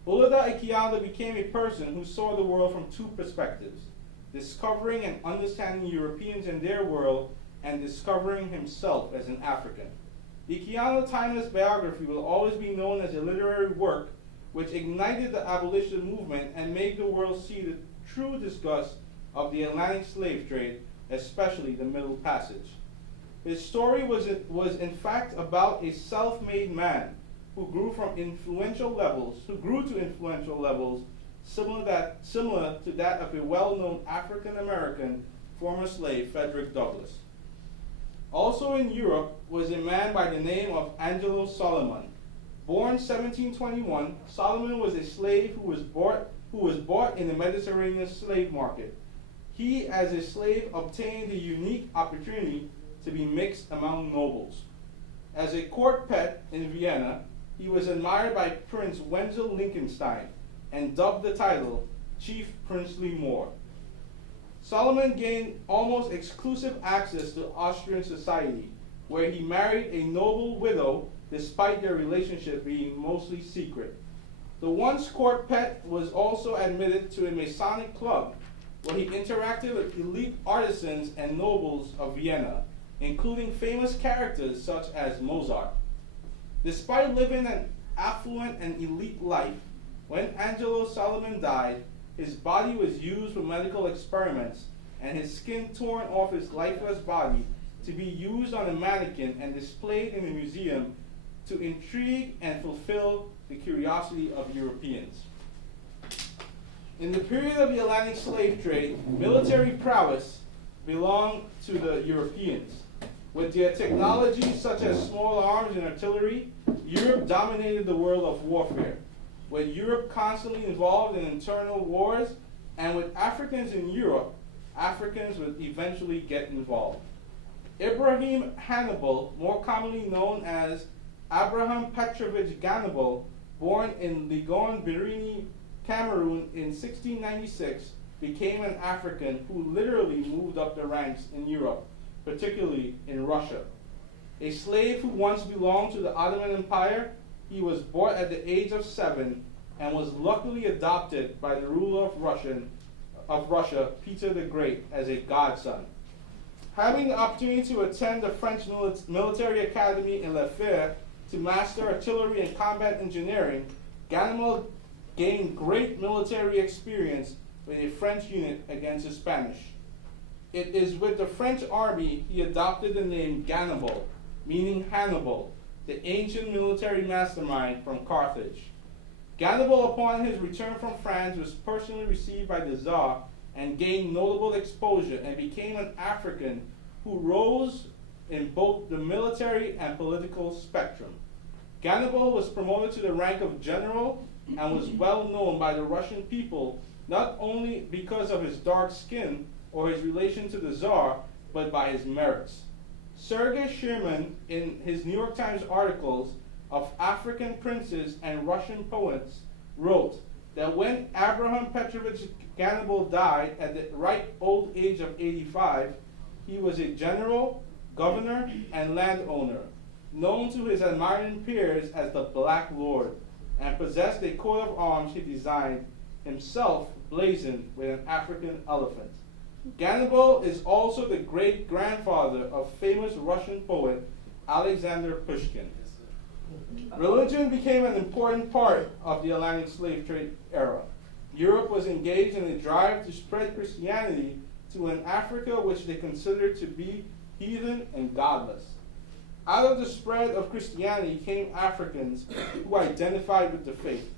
Olada Aquiano became a person who saw the world from two perspectives: discovering and understanding Europeans and their world, and discovering himself as an African. The Aquiano timeless biography will always be known as a literary work which ignited the abolition movement and made the world see the true disgust of the Atlantic slave trade, especially the Middle Passage. His story was in fact about a self-made man who grew to influential levels similar to that of a well-known African-American former slave, Frederick Douglass. Also in Europe was a man by the name of Angelo Solomon. Born 1721, Solomon was a slave who was bought in the Mediterranean slave market. He, as a slave, obtained the unique opportunity to be mixed among nobles. As a court pet in Vienna, he was admired by Prince Wenzel Liechtenstein and dubbed the title Chief Princely Moor. Solomon gained almost exclusive access to Austrian society, where he married a noble widow despite their relationship being mostly secret. The once court pet was also admitted to a Masonic club, where he interacted with elite artisans and nobles of Vienna, including famous characters such as Mozart. Despite living an affluent and elite life, when Angelo Solomon died, his body was used for medical experiments and his skin torn off his lifeless body to be used on a mannequin and displayed in a museum to intrigue and fulfill the curiosity of Europeans. In the period of the Atlantic slave trade, military prowess belonged to the Europeans. With their technology such as small arms and artillery, Europe dominated the world of warfare. With Europe constantly involved in internal wars, and with Africans in Europe, Africans would eventually get involved. Ibrahim Hannibal, more commonly known as Abraham Petrovich Hannibal, born in Legon, Birini, Cameroon in 1696, became an African who literally moved up the ranks in Europe, particularly in Russia. A slave who once belonged to the Ottoman Empire, he was bought at the age of 7 and was luckily adopted by the ruler of Russia, Peter the Great, as a godson. Having the opportunity to attend the French military academy in Le Fère to master artillery and combat engineering, Hannibal gained great military experience with a French unit against the Spanish. It is with the French army he adopted the name Hannibal, meaning Hannibal, the ancient military mastermind from Carthage. Hannibal, upon his return from France, was personally received by the Tsar and gained notable exposure and became an African who rose in both the military and political spectrum. Hannibal was promoted to the rank of general and was well known by the Russian people, not only because of his dark skin or his relation to the Tsar, but by his merits. Sergei Sherman, in his New York Times articles of African princes and Russian poets, wrote that when Abraham Petrovich Hannibal died at the ripe old age of 85, he was a general, governor, and landowner, known to his admiring peers as the Black Lord, and possessed a coat of arms he designed, himself blazoned with an African elephant. Hannibal is also the great-grandfather of famous Russian poet Alexander Pushkin. Religion became an important part of the Atlantic slave trade era. Europe was engaged in a drive to spread Christianity to an Africa which they considered to be heathen and godless. Out of the spread of Christianity came Africans who identified with the faith.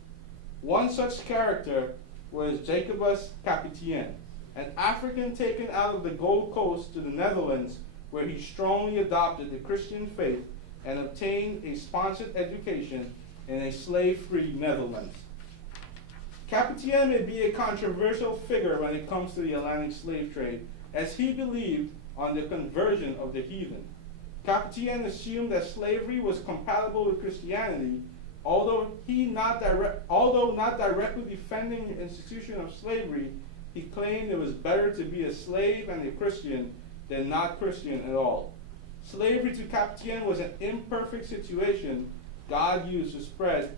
One such character was Jacobus Capetian, an African taken out of the Gold Coast to the Netherlands, where he strongly adopted the Christian faith and obtained a sponsored education in a slave-free Netherlands. Capetian may be a controversial figure when it comes to the Atlantic slave trade, as he believed on the conversion of the heathen. Capetian assumed that slavery was compatible with Christianity, although not directly defending the institution of slavery. He claimed it was better to be a slave and a Christian than not Christian at all. Slavery to Capetian was an imperfect situation God used to spread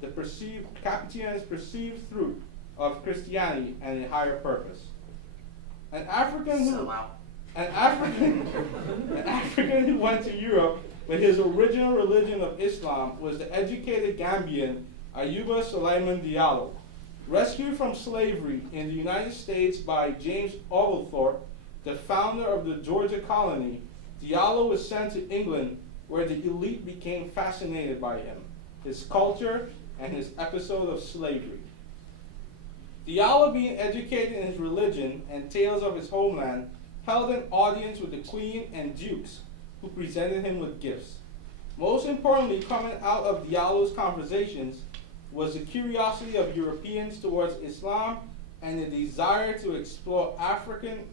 the Capetian's perceived fruit of Christianity and a higher purpose. An African who went to Europe with his original religion of Islam was the educated Gambian Ayuba Suleiman Diallo. Rescued from slavery in the United States by James Oglethorpe, the founder of the Georgia colony, Diallo was sent to England, where the elite became fascinated by him, his culture, and his episode of slavery. Diallo, being educated in his religion and tales of his homeland, held an audience with the queen and dukes, who presented him with gifts. Most importantly, coming out of Diallo's conversations was the curiosity of Europeans towards Islam and the desire to explore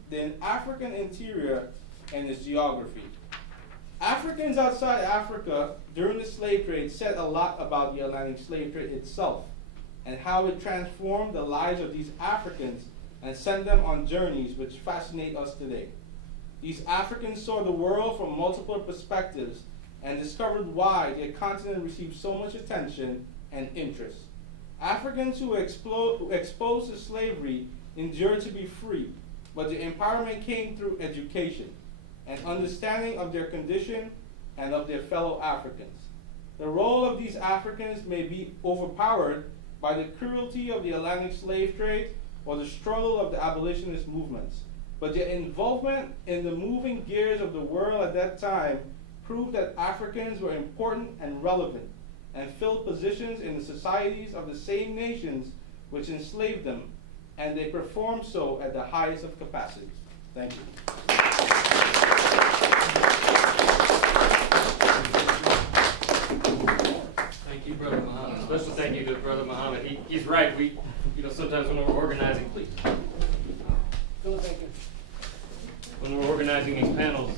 the African interior and its geography. Africans outside Africa during the slave trade said a lot about the Atlantic slave trade itself and how it transformed the lives of these Africans and sent them on journeys which fascinate us today. These Africans saw the world from multiple perspectives and discovered why their continent received so much attention and interest. Africans who were exposed to slavery endured to be free, but their empowerment came through education and understanding of their condition and of their fellow Africans. The role of these Africans may be overpowered by the cruelty of the Atlantic slave trade or the struggle of the abolitionist movements, but their involvement in the moving gears of the world at that time proved that Africans were important and relevant and filled positions in the societies of the same nations which enslaved them, and they performed so at the highest of capacities. Thank you. Thank you, Brother Mohammed. Special thank you to Brother Mohammed. He's right. We, sometimes when we're organizing, please. When we're organizing these panels,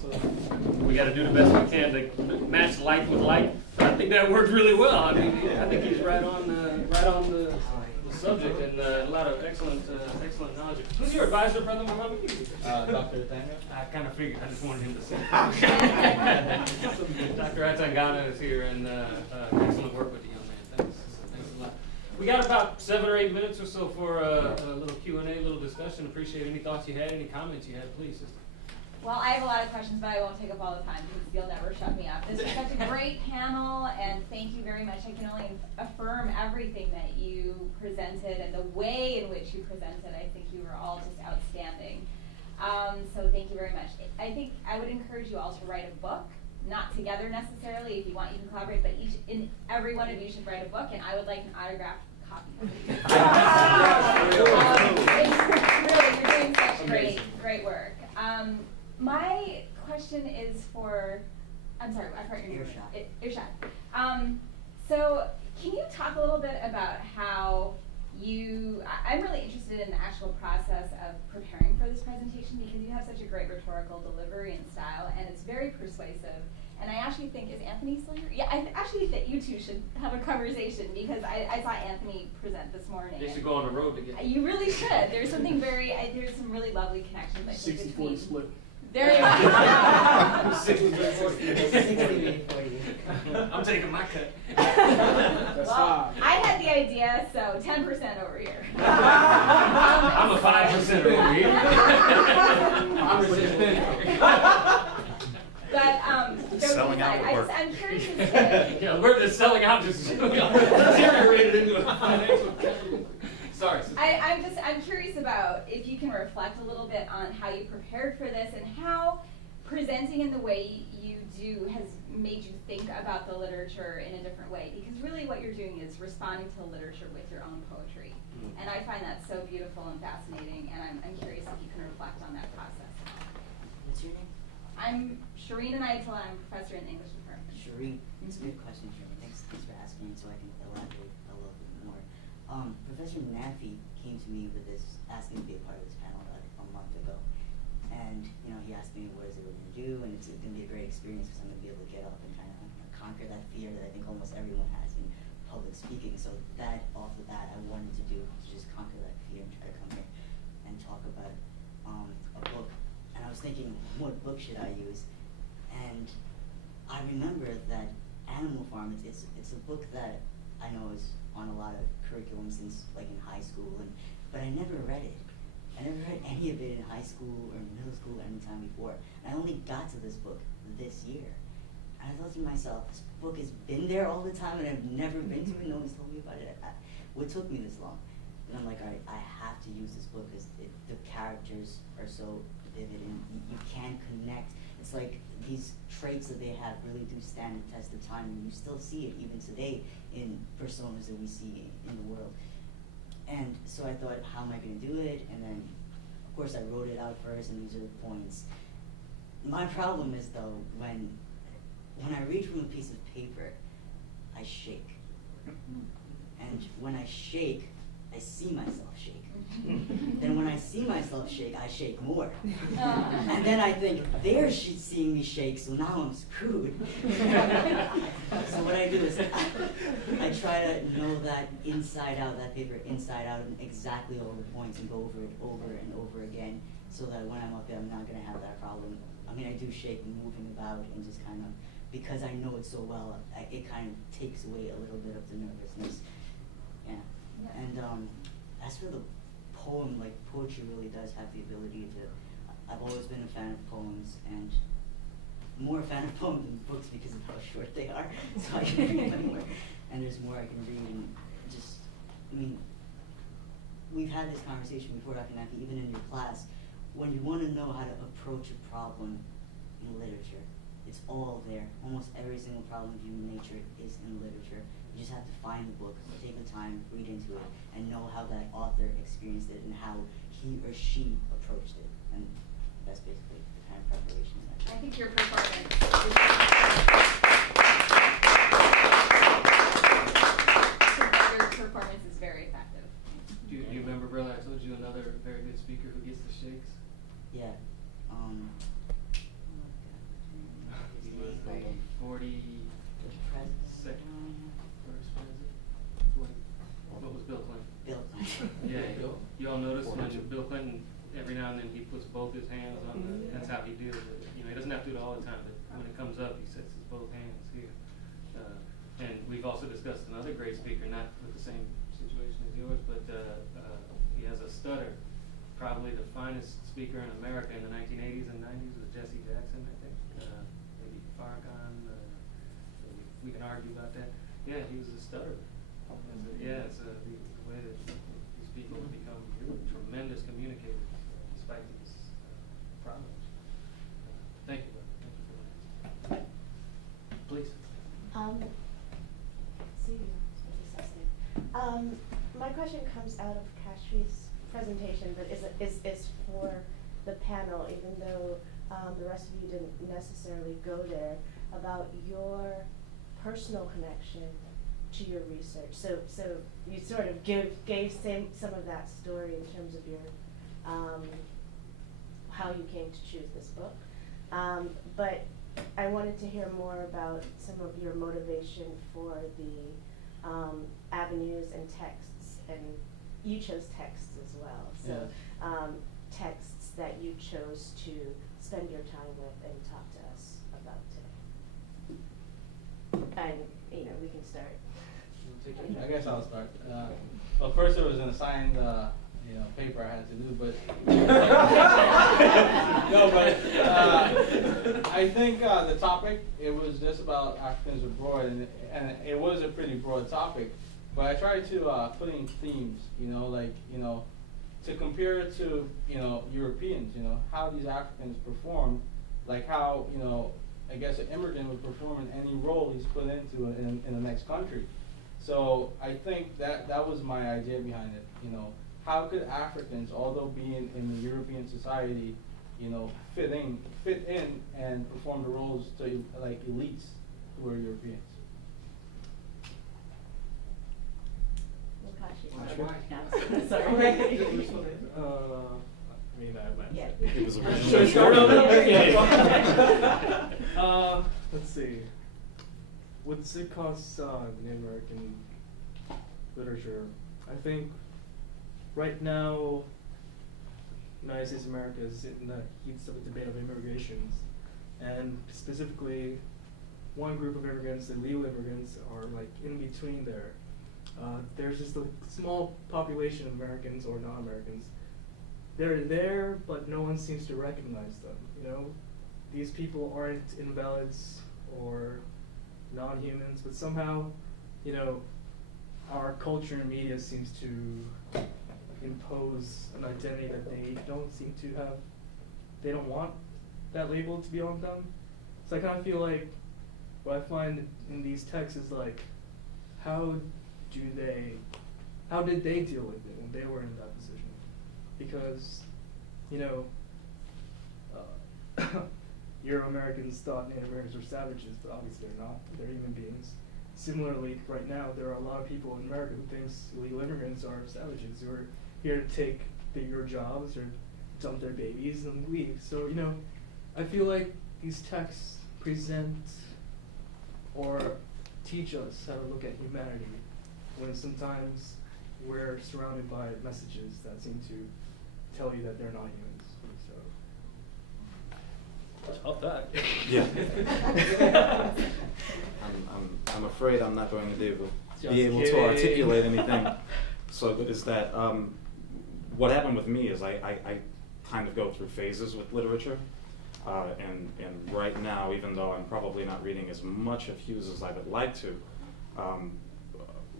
we got to do the best we can to match like with like. I think that worked really well. I mean, I think he's right on the subject, and a lot of excellent knowledge. Who's your advisor, Brother Mohammed? Dr. Tanya? I kind of figured. I just wanted him to say. Dr. Atangana is here, and excellent work with the young man. Thanks a lot. We got about 7 or 8 minutes or so for a little Q&A, a little discussion. Appreciate any thoughts you had, any comments you had, please, sister. Well, I have a lot of questions, but I won't take up all the time because you'll never shut me up. This is such a great panel, and thank you very much. I can only affirm everything that you presented and the way in which you presented. I think you were all just outstanding. So thank you very much. I think I would encourage you all to write a book, not together necessarily. If you want, you can collaborate, but every one of you should write a book, and I would like an autographed copy. Really, you're doing such great work. My question is for, I'm sorry, I forgot your name. Irshaad. Irshaad. So can you talk a little bit about how I'm really interested in the actual process of preparing for this presentation because you have such a great rhetorical delivery and style, and it's very persuasive. And I actually think, is Anthony still here? Yeah, I actually think you two should have a conversation because I saw Anthony present this morning. They should go on the road together. You really should. There's something there's some really lovely connections. I think 60-40 split. There you go. 60-40. I'm taking my cut. Well, I had the idea, so 10% over here. I'm a 5% over here. I'm resistant. But Selling out would work. I'm curious as to Yeah, we're just selling out, just deteriorated into a financial. Sorry. I'm curious about if you can reflect a little bit on how you prepared for this and how presenting in the way you do has made you think about the literature in a different way. Because really what you're doing is responding to the literature with your own poetry. And I find that so beautiful and fascinating, and I'm curious if you can reflect on that process. What's your name? I'm Shireen Anayatollah. I'm a professor in the English department. Shireen. It's a good question, Shireen. Thanks for asking so I can elaborate a little bit more. Professor Namphy came to me with this, asking to be a part of this panel like a month ago. And, he asked me what is it we're going to do, and it's going to be a great experience because I'm going to be able to get up and kind of conquer that fear that I think almost everyone has in public speaking. So that, off the bat, I wanted to do, to just conquer that fear and try to come here and talk about a book. And I was thinking, what book should I use? And I remember that Animal Farm, it's a book that I know is on a lot of curriculum since like in high school, but I never read it. I never read any of it in high school or middle school or any time before. And I only got to this book this year. And I thought to myself, this book has been there all the time and I've never been to it, no one's told me about it. What took me this long? And I'm like, all right, I have to use this book because the characters are so vivid and you can connect. It's like these traits that they have really do stand the test of time, and you still see it even today in personas that we see in the world. And so I thought, how am I going to do it? And then, of course, I wrote it out first, and these are the points. My problem is, though, when I read from a piece of paper, I shake. And when I shake, I see myself shake. Then when I see myself shake, I shake more. And then I think, they're seeing me shake, so now I'm screwed. So what I do is I try to know that inside out, that paper inside out, and exactly all the points, and go over it over and over again, so that when I'm up there, I'm not going to have that problem. I mean, I do shake moving about and just kind of, because I know it so well, it kind of takes away a little bit of the nervousness. Yeah. And as for the poem, like poetry really does have the ability to, I've always been a fan of poems, and more a fan of poems than books because of how short they are, so I can read them more, and there's more I can read, and just, I mean, we've had this conversation before, Dr. Namphy, even in your class, when you want to know how to approach a problem in literature, it's all there. Almost every single problem of human nature is in literature. You just have to find the book, take the time, read into it, and know how that author experienced it and how he or she approached it. And that's basically the kind of preparation that I think your performance. Your performance is very effective. Do you remember, brother, I told you another very good speaker who gets the shakes? Yeah. He was the 42nd first president. What was Bill Clinton? Bill Clinton. Yeah, you all notice when Bill Clinton, every now and then he puts both his hands on the, that's how he deals with it. You know, he doesn't have to do it all the time, but when it comes up, he sets his both hands here. And we've also discussed another great speaker, not with the same situation as yours, but he has a stutter. Probably the finest speaker in America in the 1980s and 90s was Jesse Jackson, I think. Maybe Farrakhan. We can argue about that. Yeah, he was a stutterer. Yeah, it's the way that these people have become really tremendous communicators despite these problems. Thank you, brother. Thank you for that. Please. My question comes out of Kashfi's presentation, but is for the panel, even though the rest of you didn't necessarily go there, about your personal connection to your research. So you sort of gave some of that story in terms of your how you came to choose this book. But I wanted to hear more about some of your motivation for the avenues and texts, and you chose texts as well. So texts that you chose to spend your time with and talk to us about today. And we can start. I guess I'll start. Well, first it was an assigned, paper I had to do, but no, but I think the topic, it was just about Africans abroad, and it was a pretty broad topic. But I tried to put in themes, to compare it to Europeans, how these Africans performed, like how I guess an immigrant would perform in any role he's put into in the next country. So I think that was my idea behind it. How could Africans, although being in the European society, fit in and perform the roles to like elites who are Europeans? Sorry. Yeah. It was Let's see. What's it cost in American literature? I think right now, United States of America is in the heat of the debate of immigrations, and specifically, one group of immigrants, the legal immigrants, are like in between there. There's just a small population of Americans or non-Americans. They're there, but no one seems to recognize them. These people aren't invalids or non-humans, but somehow, our culture and media seems to impose an identity that they don't seem to have. They don't want that label to be on them. So I kind of feel like what I find in these texts is like, how did they deal with it when they were in that position? Because, Euro-Americans thought Native Americans were savages, but obviously they're not. They're human beings. Similarly, right now, there are a lot of people in America who think illegal immigrants are savages, who are here to take your jobs or dump their babies and leave. So, I feel like these texts present or teach us how to look at humanity when sometimes we're surrounded by messages that seem to tell you that they're not humans. Of that. Yeah. I'm afraid I'm not going to be able to articulate anything. So is that what happened with me is I kind of go through phases with literature, and right now, even though I'm probably not reading as much of Hughes as I would like to,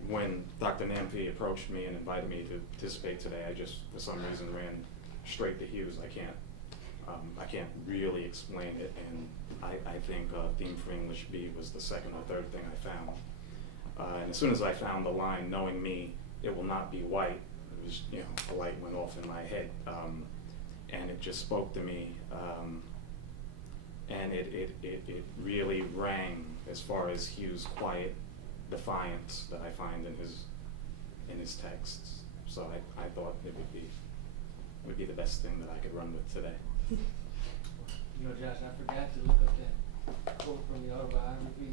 when Dr. Namphy approached me and invited me to participate today, I just for some reason ran straight to Hughes. I can't really explain it, and I think Theme for English B was the second or third thing I found. And as soon as I found the line, knowing me, it will not be white, it was, a light went off in my head. and it just spoke to me, and it really rang as far as Hugh's quiet defiance that I find in his texts. So I thought it would be the best thing that I could run with today. You know, Josh, I forgot to look up that quote from the autobiography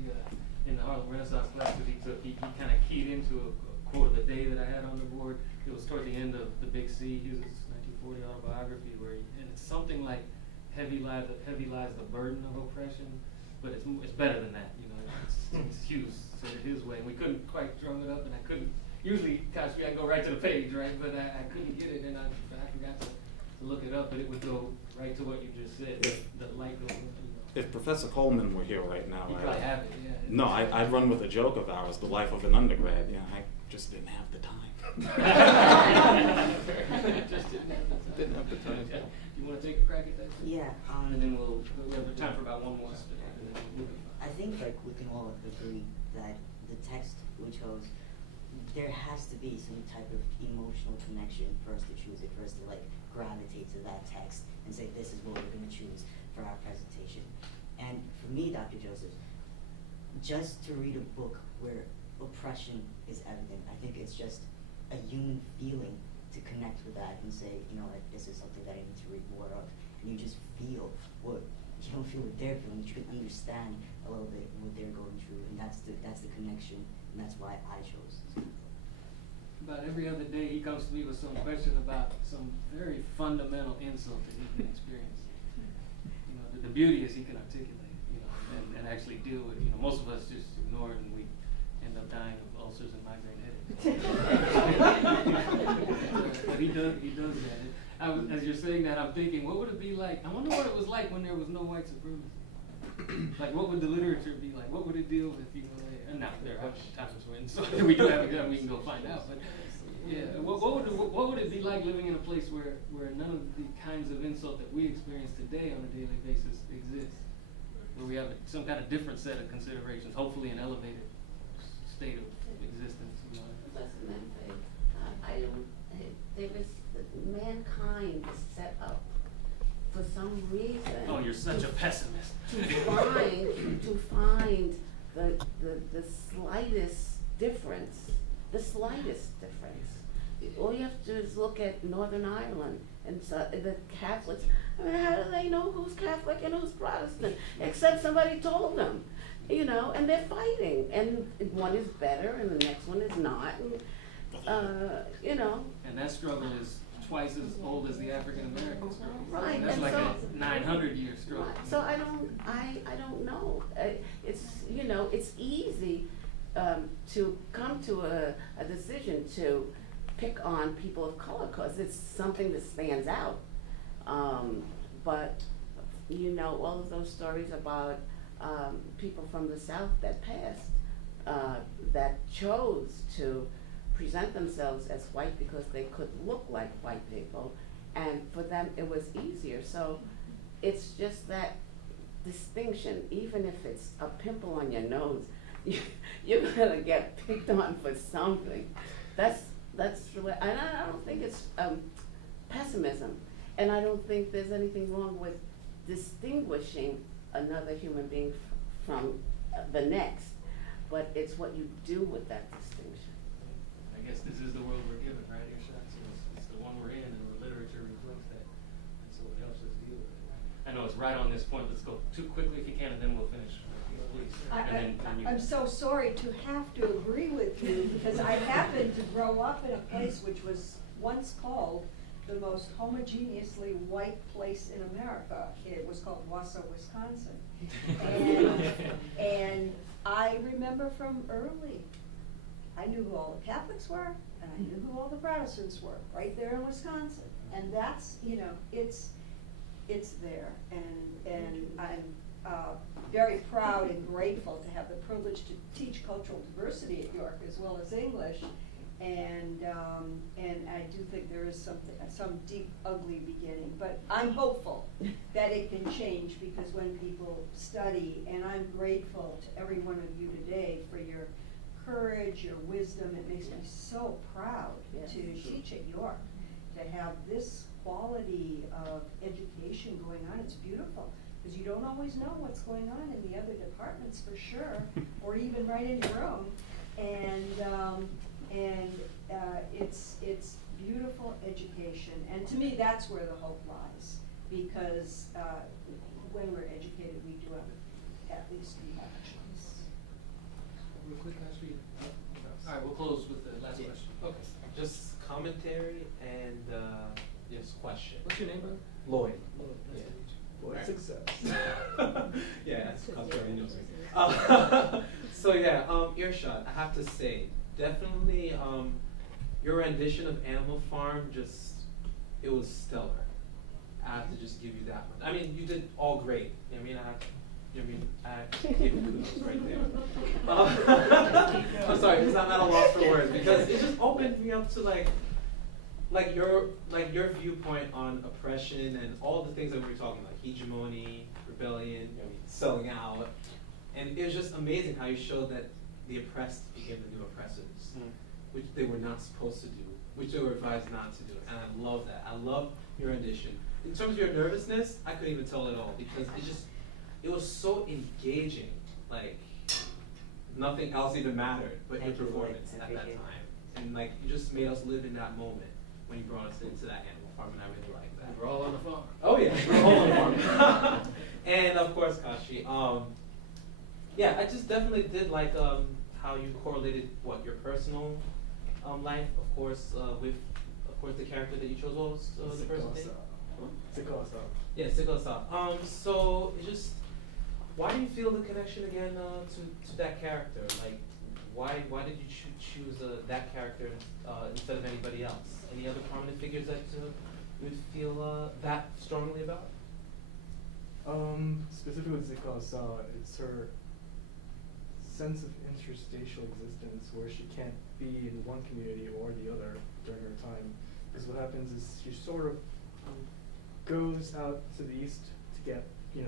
in the Harlem Renaissance class that he took. He kind of keyed into a quote of the day that I had on the board. It was toward the end of The Big C, Hughes' 1940 autobiography, and it's something like heavy lies the burden of oppression, but it's better than that. You know, it's Hughes said it his way, and we couldn't quite drum it up, and I couldn't. Usually, Kashfi, I go right to the page, right? But I couldn't get it, and I forgot to look it up, but it would go right to what you just said. The light goes. If Professor Coleman were here right now, You probably have it, yeah. No, I'd run with a joke of ours, the life of an undergrad. Yeah, I just didn't have the time. Just didn't have the time. Yeah. You want to take a crack at that? Yeah. And then we'll have time for about one more. I think like we can all agree that the text we chose, there has to be some type of emotional connection for us to choose it, for us to like gravitate to that text and say this is what we're going to choose for our presentation. And for me, Dr. Joseph, just to read a book where oppression is evident, I think it's just a human feeling to connect with that and say, you know, like, this is something that I need to read more of. And you just feel what, you don't feel what they're feeling, but you can understand a little bit what they're going through, and that's the connection, and that's why I chose this book. About every other day, he comes to me with some question about some very fundamental insult that he can experience. You know, the beauty is he can articulate, you know, and actually deal with it. You know, most of us just ignore it, and we end up dying of ulcers and migraine headaches. But he does that. As you're saying that, I'm thinking, what would it be like? I wonder what it was like when there was no white supremacy. Like, what would the literature be like? What would it deal with? You know, and now there are times when so we do have a gun, we can go find out. But yeah, what would it be like living in a place where none of the kinds of insult that we experience today on a daily basis exist? Where we have some kind of different set of considerations, hopefully an elevated state of existence. You know? Listen, Namphy, there was mankind is set up for some reason. Oh, you're such a pessimist. To find the slightest difference, All you have to do is look at Northern Ireland and so the Catholics. I mean, how do they know who's Catholic and who's Protestant? Except somebody told them, you know, and they're fighting. And one is better and the next one is not. And, you know. And that struggle is twice as old as the African American struggle. Right. That's and like so, a 900-year struggle. Right. So I don't know. It's, you know, it's easy to come to a decision to pick on people of color because it's something that stands out. But, you know, all of those stories about people from the South that passed, that chose to present themselves as white because they could look like white people, and for them it was easier. So it's just that distinction, even if it's a pimple on your nose, you're gonna get picked on for something. That's the way, and I don't think it's pessimism, and I don't think there's anything wrong with distinguishing another human being from the next, but it's what you do with that distinction. I guess this is the world we're given, right, Irshaad? So it's the one we're in, and the literature reflects that, and so it helps us deal with it. I know it's right on this point. Let's go too quickly if you can, and then we'll finish. Please. I'm so sorry to have to agree with you because I happened to grow up in a place which was once called the most homogeneously white place in America. It was called Wausau, Wisconsin. And I remember from early, I knew who all the Catholics were, and I knew who all the Protestants were, right there in Wisconsin. And that's, you know, it's there. And I'm very proud and grateful to have the privilege to teach cultural diversity at York as well as English. And I do think there is some deep, ugly beginning. But I'm hopeful that it can change because when people study, and I'm grateful to every one of you today for your courage, your wisdom. It makes me so proud to teach at York, to have this quality of education going on. It's beautiful, because you don't always know what's going on in the other departments for sure, or even right in your own. It's beautiful education, and to me, that's where the hope lies, because when we're educated, we do have, at least we have a choice. Real quick, Kashfi. All right, we'll close with the last question. Okay. Just commentary and yes, question. What's your name, brother? Lloyd. Lloyd. Nice to meet you. Lloyd Alright. Success. Yeah, that's already knows me. So yeah, Irshaad, I have to say, definitely your rendition of Animal Farm it was stellar. I have to just give you that one. I mean, you did all great. I mean, I give you kudos right there. I'm sorry, because I'm at a loss for words, because it just opened me up to like your viewpoint on oppression and all the things that we were talking about, hegemony, rebellion, selling out, and it was just amazing how you showed that the oppressed became the new oppressors, which they were not supposed to do, which they were advised not to do, and I love that. I love your rendition. In terms of your nervousness, I couldn't even tell at all, because it was so engaging, like nothing else even mattered but your performance at that time, and like you just made us live in that moment when you brought us into that Animal Farm, and I really like that. We're all on the farm. Oh yeah, we're all on the farm. And of course, Kashfi, yeah, I just definitely did like how you correlated your personal life, of course, with the character that you chose. What was the person name? Yeah, Sikosov. So it just, why do you feel the connection again to that character? Like, why did you choose that character instead of anybody else? Any other prominent figures that you would feel that strongly about? Specifically with Sikosov, it's her sense of interstitial existence where she can't be in one community or the other during her time. Because what happens is she sort of goes out to the east to get, the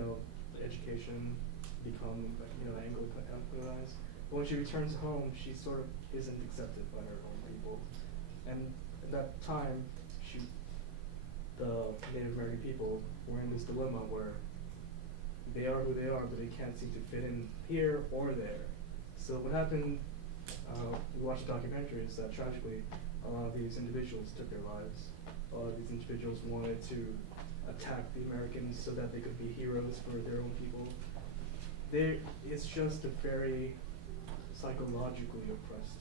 education, become, Anglicized. But when she returns home, she sort of isn't accepted by her own people. And at that time, the Native American people were in this dilemma where they are who they are, but they can't seem to fit in here or there. So what happened, we watched the documentary, is that tragically, a lot of these individuals took their lives. A lot of these individuals wanted to attack the Americans so that they could be heroes for their own people. It's just a very psychologically oppressed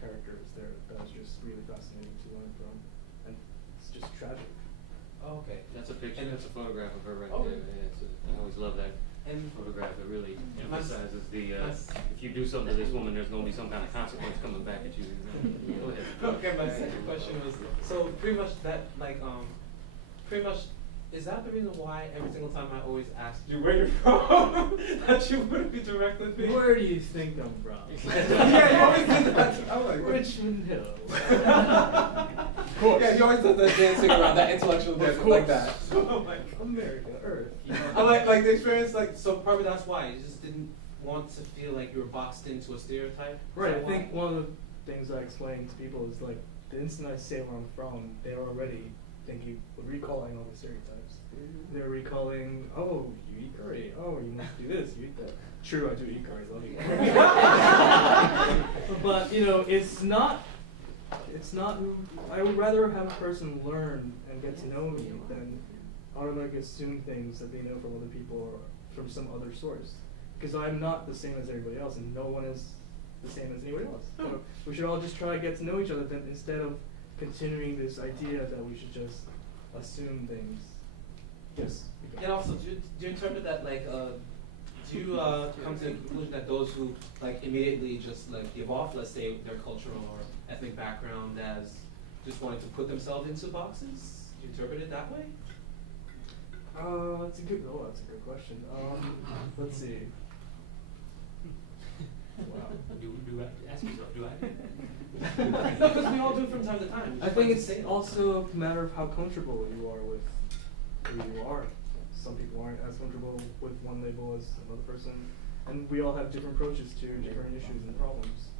characters there that's just really fascinating to learn from, and it's just tragic. Oh, okay. That's a picture. And That's a photograph of her right Oh, there. Yeah, I always love that photograph. It really emphasizes the if you do something to this woman, there's going to be some kind of consequence coming back at you. Go ahead. Okay, my second question was, so pretty much that, is that the reason why every single time I always asked you where you're from, that you wouldn't be direct with me? Where do you think I'm from? Yeah, you always did that. I'm like, Richmond Hill. Of course. Yeah, you always did that dancing around, that intellectual dancing like that. So I'm like, America, Earth. I'm like the experience, so probably that's why you just didn't want to feel like you were boxed into a stereotype. Right, So I think why? one of the things I explain to people is like, the instant I say where I'm from, they're already recalling all the stereotypes. They're recalling, oh, you eat curry, oh, you must do this, you eat that. True, I do eat curry, love eating curry. But, it's not, I would rather have a person learn and get to know me than automatically assume things that they know from other people or from some other source. Because I'm not the same as everybody else, and no one is the same as anybody else. So we should all just try to get to know each other then, instead of continuing this idea that we should just assume things. Yes. And also, do you interpret that do you come to the conclusion that those who immediately just give off, let's say, their cultural or ethnic background as just wanting to put themselves into boxes? Do you interpret it that way? That's a good question. Let's see. Wow. Do I ask yourself? Do I? No, because we all do it from time to time. I think it's also a matter of how comfortable you are with who you are. Some people aren't as comfortable with one label as another person, and we all have different approaches to different issues and problems.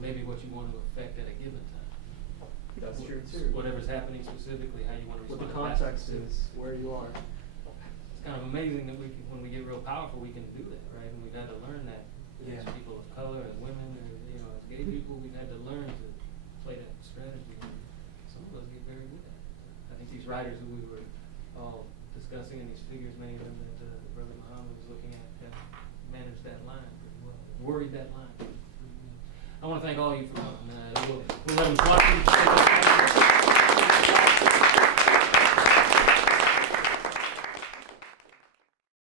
Maybe what you want to affect at a given time. That's true too. Whatever's happening specifically, how you want to What respond. the to that context specific- is, where you are. It's kind of amazing that we can, when we get real powerful, we can do that, right? And we've had to learn that as Yeah. people of color, as women, or, you know, as gay people, we've had to learn to play that strategy. And some of us get very good at it. I think these writers who we were all discussing, and these figures, many of them that Brother Mohammed was looking at, have managed that line pretty well, worried that line pretty well. I want to thank all of you for coming. We'll let them watch you.